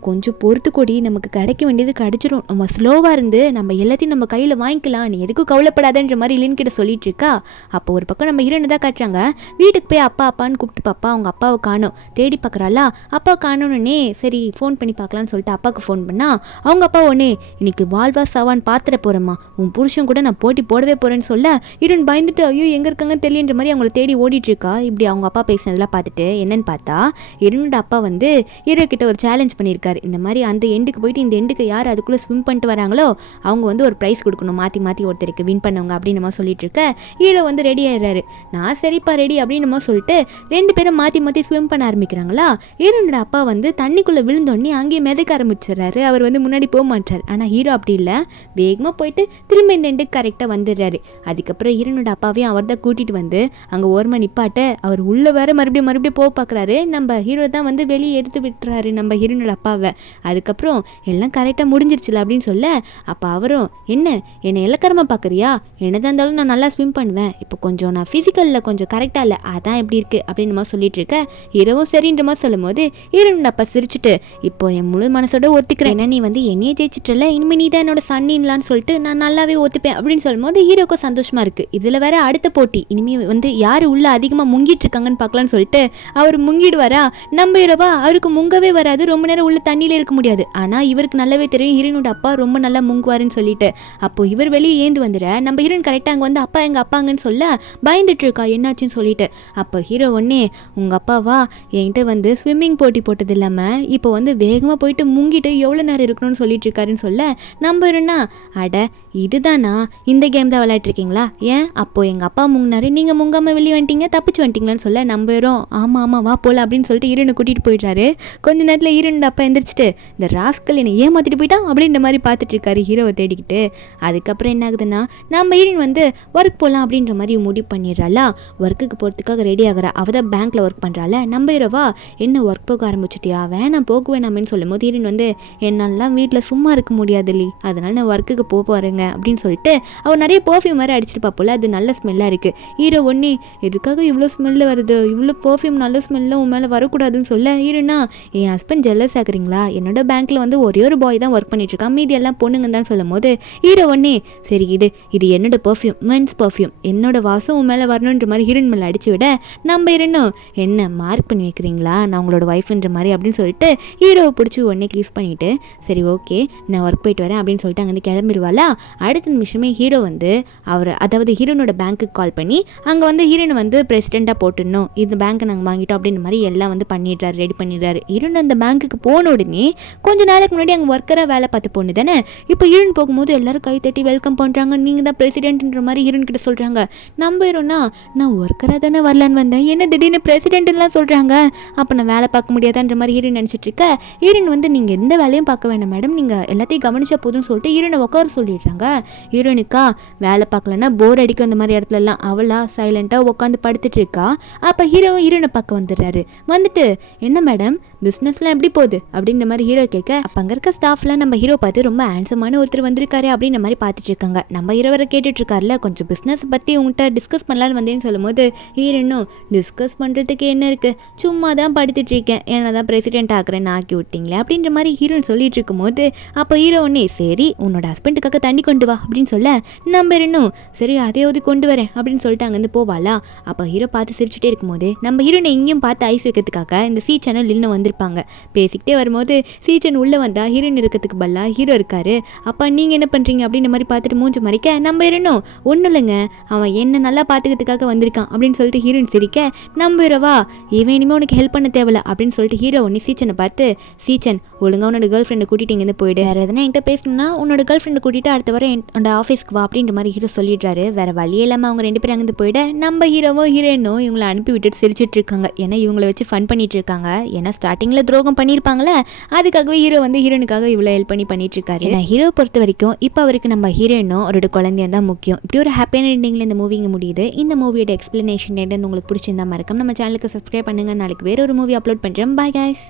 கொஞ்சம் பொறுத்து கொடி, நமக்கு கிடைக்க வேண்டியது கிடைச்சிரும், நம்ம ஸ்லோவாக இருந்து நம்ம எல்லாத்தையும் நம்ம கையில் வாங்கிக்கலாம், நீ எதுக்கும் கவலைப்படாதன்ற மாதிரி லின் கிட்ட சொல்லிட்டு இருக்கா. அப்போ ஒரு பக்கம் நம்ம ஹீரோனை தான் காட்டுறாங்க, வீட்டுக்கு போய் அப்பான்னு கூப்பிட்டு பாப்பா அவங்க அப்பாவை காணோம், தேடி பார்க்குறாளா, அப்பா காணோன்னே சரி ஃபோன் பண்ணி பார்க்கலான்னு சொல்லிட்டு அப்பாவுக்கு ஃபோன் பண்ணா அவங்க அப்பா உடனே இன்னைக்கு வாழ்வா சவான் பாத்திர போகிறேம்மா, உன் புருஷன் கூட நான் போட்டி போடவே போகிறேன்னு சொல்ல ஹீரோன் பயந்துட்டு ஐயோ எங்கே இருக்காங்கன்னு தெரியன்ற மாதிரி அவங்கள தேடி ஓடிட்டு இருக்கா. இப்படி அவங்க அப்பா பேசினதெல்லாம் பார்த்துட்டு என்னன்னு பார்த்தா ஹீரோனோட அப்பா வந்து ஹீரோ கிட்ட ஒரு சேலஞ்ச் பண்ணியிருக்காரு, இந்த மாதிரி அந்த எண்டுக்கு போயிட்டு இந்த எண்டுக்கு யார் அதுக்குள்ளே ஸ்விம் பண்ணிட்டு வராங்களோ அவங்க வந்து ஒரு ப்ரைஸ் கொடுக்கணும், மாற்றி ஒருத்தருக்கு வின் பண்ணவங்க அப்படின்னு நம்ம சொல்லிட்டு இருக்க ஹீரோ வந்து ரெடி ஆயிடுறாரு. நான் சரிப்பா ரெடி அப்படின்னு நம்ம சொல்லிட்டு 2 பேரும் மாற்றி ஸ்விம் பண்ண ஆரம்பிக்கிறாங்களா. ஹீரோனோட அப்பா வந்து தண்ணிக்குள்ளே விழுந்தோடனே அங்கேயே மிதக்க ஆரம்பிச்சிடுறாரு, அவர் வந்து முன்னாடி போக மாட்டார். ஆனால் ஹீரோ அப்படி இல்லை, வேகமாக போயிட்டு திரும்ப இந்த எண்டுக்கு கரெக்டாக வந்துடுறாரு. அதுக்கப்புறம் ஹீரோனோட அப்பாவையும் அவர் தான் கூட்டிகிட்டு வந்து அங்கே ஓரமாக நிப்பாட்ட அவர் உள்ளே வேற மறுபடியும் போக பார்க்குறாரு. நம்ம ஹீரோ தான் வந்து வெளியே எடுத்து விட்டுறாரு நம்ம ஹீரோனோட அப்பாவை. அதுக்கப்புறம் எல்லாம் கரெக்டாக முடிஞ்சிருச்சுல அப்படின்னு சொல்ல அப்போ அவரும் என்னை இலக்கரமாக பார்க்குறியா, என்னதான் இருந்தாலும் நான் நல்லா ஸ்விம் பண்ணுவேன், இப்போ கொஞ்சம் நான் ஃபிசிக்கலில் கொஞ்சம் கரெக்டாக இல்லை, அதான் எப்படி இருக்குது அப்படின்னு மாதிரி சொல்லிட்டு இருக்க ஹீரோவும் சரின்ற மாதிரி சொல்லும் போது ஹீரோனோட அப்பா சிரிச்சுட்டு இப்போ என் முழு மனசோட ஒத்துக்கிறேன், ஏன்னா நீ வந்து என்னையே ஜெயிச்சிட்டல, இனிமேல் நீ தான் என்னோட சன்னின்லான்னு சொல்லிட்டு நான் நல்லாவே ஒத்துப்பேன் அப்படின்னு சொல்லும் போது ஹீரோக்கும் சந்தோஷமாக இருக்குது. இதில் வேற அடுத்த போட்டி இனிமேல் வந்து யார் உள்ள அதிகமாக முங்கிட்டு இருக்காங்கன்னு பார்க்கலான்னு சொல்லிட்டு அவர் முங்கிடுவாரா. நம்ம ஹீரோவா அவருக்கு முங்கவே வராது, ரொம்ப நேரம் உள்ள தண்ணியில் இருக்க முடியாது, ஆனால் இவருக்கு நல்லாவே தெரியும் ஹீரோனோட அப்பா ரொம்ப நல்லா முங்குவாருன்னு சொல்லிட்டு அப்போ இவர் வெளியே ஏந்து வந்துடுற நம்ம ஹீரோயின் கரெக்டாக அங்கே வந்து அப்பா எங்கள் அப்பாங்கன்னு சொல்ல பயந்துட்டு இருக்கா என்னாச்சுன்னு சொல்லிட்டு. அப்போ ஹீரோ ஒன்னே உங்கள் அப்பாவா என்கிட்ட வந்து ஸ்விம்மிங் போட்டி போட்டது இல்லாமல் இப்போ வந்து வேகமாக போயிட்டு முங்கிட்டு எவ்வளோ நேரம் இருக்கணும்னு சொல்லிட்டு இருக்காருன்னு சொல்ல நம்ம ஹீரோனா அட இதுதானா இந்த கேம் தான் விளையாட்டுருக்கீங்களா, ஏன் அப்போ எங்கள் அப்பா முங்கினாரு நீங்கள் முங்காமல் வெளியே வந்துட்டீங்க தப்பிச்சு வந்துட்டீங்களான்னு சொல்ல நம்ம ஹீரோ ஆமாம் வா போல அப்படின்னு சொல்லிட்டு ஹீரோனை கூட்டிகிட்டு போயிடுறாரு. கொஞ்ச நேரத்தில் ஹீரோனோட அப்பா எந்திரிச்சிட்டு இந்த ராஸ்கல் என்னை ஏமாற்றிட்டு போயிட்டான் அப்படின்ற மாதிரி பார்த்துட்டு இருக்காரு ஹீரோவை தேடிக்கிட்டு. அதுக்கப்புறம் என்ன ஆகுதுன்னா நம்ம ஹீரோயின் வந்து ஒர்க் போகலாம் அப்படின்ற மாதிரி முடிவு பண்ணிடுறாளா. ஒர்க்குக்கு போகிறதுக்காக ரெடி ஆகிறா, அவள் தான் பேங்க்கில் ஒர்க் பண்ணுறாள். நம்ம ஹீரோவா என்ன ஒர்க் போக ஆரம்பிச்சிட்டியா, வேணாம் போக வேணாமேன்னு சொல்லும் போது ஹீரோயின் வந்து என்னாலலாம் வீட்டில் சும்மா இருக்க முடியாது இல்லி, அதனால நான் ஒர்க்குக்கு போகிறேங்க அப்படின்னு சொல்லிட்டு அவள் நிறைய பர்ஃப்யூம் மாதிரி அடிச்சிட்டு பார்ப்போல, அது நல்ல ஸ்மெல்லாக இருக்குது. ஹீரோ ஒன்னே எதுக்காக இவ்வளோ ஸ்மெல்லு வருது, இவ்வளோ பர்ஃப்யூம் நல்ல ஸ்மெல்லாம் உன் மேலே வரக்கூடாதுன்னு சொல்ல ஹீரோனா என் ஹஸ்பண்ட் ஜெல்லஸ் ஆகுறீங்களா, என்னோட பேங்க்கில் வந்து ஒரே ஒரு பாய் தான் ஒர்க் பண்ணிட்டு இருக்கான், மீதி எல்லாம் பொண்ணுங்க தான் சொல்லும் போது ஹீரோ ஒன்னே சரி இது என்னோட பர்ஃப்யூம் மென்ஸ் பர்ஃப்யூம், என்னோட வாசம் உன் மேலே வரணுன்ற மாதிரி ஹீரோயின் மேலே அடிச்சு விட நம்ம ஹீரோனும் என்ன மார்க் பண்ணி வைக்கிறீங்களா நான் உங்களோட ஒய்ஃப்ன்ற மாதிரி அப்படின்னு சொல்லிட்டு ஹீரோவை பிடிச்சி உடனே கிஸ் பண்ணிட்டு சரி ஓகே நான் ஒர்க் போயிட்டு வரேன் அப்படின்னு சொல்லிட்டு அங்கேருந்து கிளம்பிடுவாளா. அடுத்த நிமிஷமே ஹீரோ வந்து அவர் அதாவது ஹீரோனோட பேங்க்குக்கு கால் பண்ணி அங்கே வந்து ஹீரோனை வந்து பிரசிடெண்ட்டாக போட்டுடணும், இந்த பேங்க்கை நாங்கள் வாங்கிட்டோம் அப்படின்ற மாதிரி எல்லாம் வந்து பண்ணிடுறாரு, ரெடி பண்ணிடுறாரு. ஹீரோன் அந்த பேங்க்குக்கு போன உடனே கொஞ்சம் நாளைக்கு முன்னாடி அங்கே ஒர்க்கராக வேலை பார்த்து பொண்ணு தானே, இப்போ ஹீரோன் போகும்போது எல்லாரும் கை தட்டி வெல்கம் பண்ணுறாங்க, நீங்கள் தான் பிரசிடென்ட்ன்ற மாதிரி ஹீரோன் கிட்ட சொல்கிறாங்க. நம்ம ஹீரோனா நான் ஒர்க்கராக தானே வரலான்னு வந்தேன், என்ன திடீர்னு பிரசிடென்ட்லாம் சொல்கிறாங்க, அப்போ நான் வேலை பார்க்க முடியாதான்ற மாதிரி ஹீரோன் நினச்சிட்டு இருக்க. ஹீரோன் வந்து நீங்கள் எந்த வேலையும் பார்க்க வேண்டாம் மேடம், நீங்கள் எல்லாத்தையும் கவனிச்சா போதும்னு சொல்லிட்டு ஹீரோனை உட்கார சொல்லிடுறாங்க. ஹீரோனுக்கா வேலை பார்க்கலன்னா போர் அடிக்கும் அந்த மாதிரி இடத்துலலாம், அவளா சைலண்ட்டாக உட்காந்து படுத்துட்டு இருக்கா. அப்போ ஹீரோனை பார்க்க வந்துடுறாரு. வந்துட்டு என்ன மேடம் பிஸ்னஸ்லாம் எப்படி போகுது அப்படின்ற மாதிரி ஹீரோ கேட்க அப்போ அங்கே இருக்க ஸ்டாஃப்லாம் நம்ம ஹீரோ பார்த்து ரொம்ப ஹேண்ட்ஸமான ஒருத்தர் வந்திருக்காரு அப்படின்ற மாதிரி பார்த்துட்டு இருக்காங்க. நம்ம ஹீரோ வரை கேட்டுட்டு இருக்காருல கொஞ்சம் பிஸ்னஸ் பற்றி உங்கள்கிட்ட டிஸ்கஸ் பண்ணலான்னு வந்தேன்னு சொல்லும் போது ஹீரோனும் டிஸ்கஸ் பண்ணுறதுக்கு என்ன இருக்குது, சும்மா தான் படுத்துட்டு இருக்கேன், ஏன்னா தான் பிரசிடென்ட் ஆக்குறேன்னு ஆக்கி விட்டீங்களே அப்படின்ற மாதிரி ஹீரோன்னு சொல்லிட்டு இருக்கும்போது அப்போ ஹீரோ ஒன்னே சரி உன்னோட ஹஸ்பண்டுக்காக தண்ணி கொண்டு வா அப்படின்னு சொல்ல நம்ம இன்னும் சரி அதையாவது கொண்டு வரேன் அப்படின்னு சொல்லிட்டு அங்கேருந்து போவாளா. அப்போ ஹீரோ பார்த்து சிரிச்சுட்டே இருக்கும்போது நம்ம ஹீரோனை இங்கேயும் பார்த்து ஐஸ் வைக்கிறதுக்காக இந்த சி சேனல் இல்லைன்னு வந்திருப்பாங்க. பேசிக்கிட்டே வரும்போது சீச்சன் உள்ளே வந்தால் ஹீரோயின் இருக்கிறதுக்கு பதிலாக ஹீரோ இருக்காரு. அப்பா நீங்கள் என்ன பண்ணுறீங்க அப்படின்ற மாதிரி பார்த்துட்டு மூஞ்சி மறிக்க நம்ம ஹீரோனும் ஒன்றும் இல்லைங்க, அவன் என்ன நல்லா பார்த்துக்கிறதுக்காக வந்திருக்கான் அப்படின்னு சொல்லிட்டு ஹீரோயின் சிரிக்க, நம்ம ஹீரோவா இவன் இனிமேல் உனக்கு ஹெல்ப் பண்ண தேவையில்ல அப்படின்னு சொல்லிட்டு ஹீரோ ஒன்று சீச்சனை பார்த்து, சீச்சன் ஒழுங்காக உன்னோட கேர்ள் ஃப்ரெண்டை கூட்டிகிட்டு இங்கேருந்து போயிடு, வேறு எதனா என்கிட்ட பேசணும்னா உன்னோட கேர்ள் ஃப்ரெண்டை கூட்டிகிட்டு அடுத்த வர என்னோட ஆஃபீஸ்க்கு வா அப்படின்ற மாதிரி ஹீரோ சொல்லிடுறாரு. வேறு வழியே இல்லாமல் அவங்க 2 பேரும் அங்கேருந்து போயிட நம்ம ஹீரோவும் ஹீரோயினும் இவங்களை அனுப்பி விட்டுட்டு சிரிச்சிட்டு இருக்காங்க. ஏன்னா இவங்களை வச்சு ஃபன் பண்ணிட்டு இருக்காங்க. ஏன்னா ஸ்டார்டிங்கில் துரோகம் பண்ணியிருப்பாங்களே, அதுக்காகவே ஹீரோ வந்து ஹீரோனுக்காக இவ்வளோ ஹெல்ப் பண்ணிட்டு இருக்காரு. ஏன்னா ஹீரோ பொறுத்த வரைக்கும் இப்போ அவருக்கு நம்ம ஹீரோயினும் அவரோட குழந்தைய தான் முக்கியம். இப்படி ஒரு ஹாப்பியான எண்டிங்கில் இந்த மூவிங்க முடியுது. இந்த மூவியோட எக்ஸ்பிளனேஷன் என்னன்னு உங்களுக்கு பிடிச்சிருந்தா மறக்காம நம்ம சேனலுக்கு சப்ஸ்கிரைப் பண்ணுங்க. நாளைக்கு வேற ஒரு மூவி அப்லோட் பண்ணுறேன். Bye guys.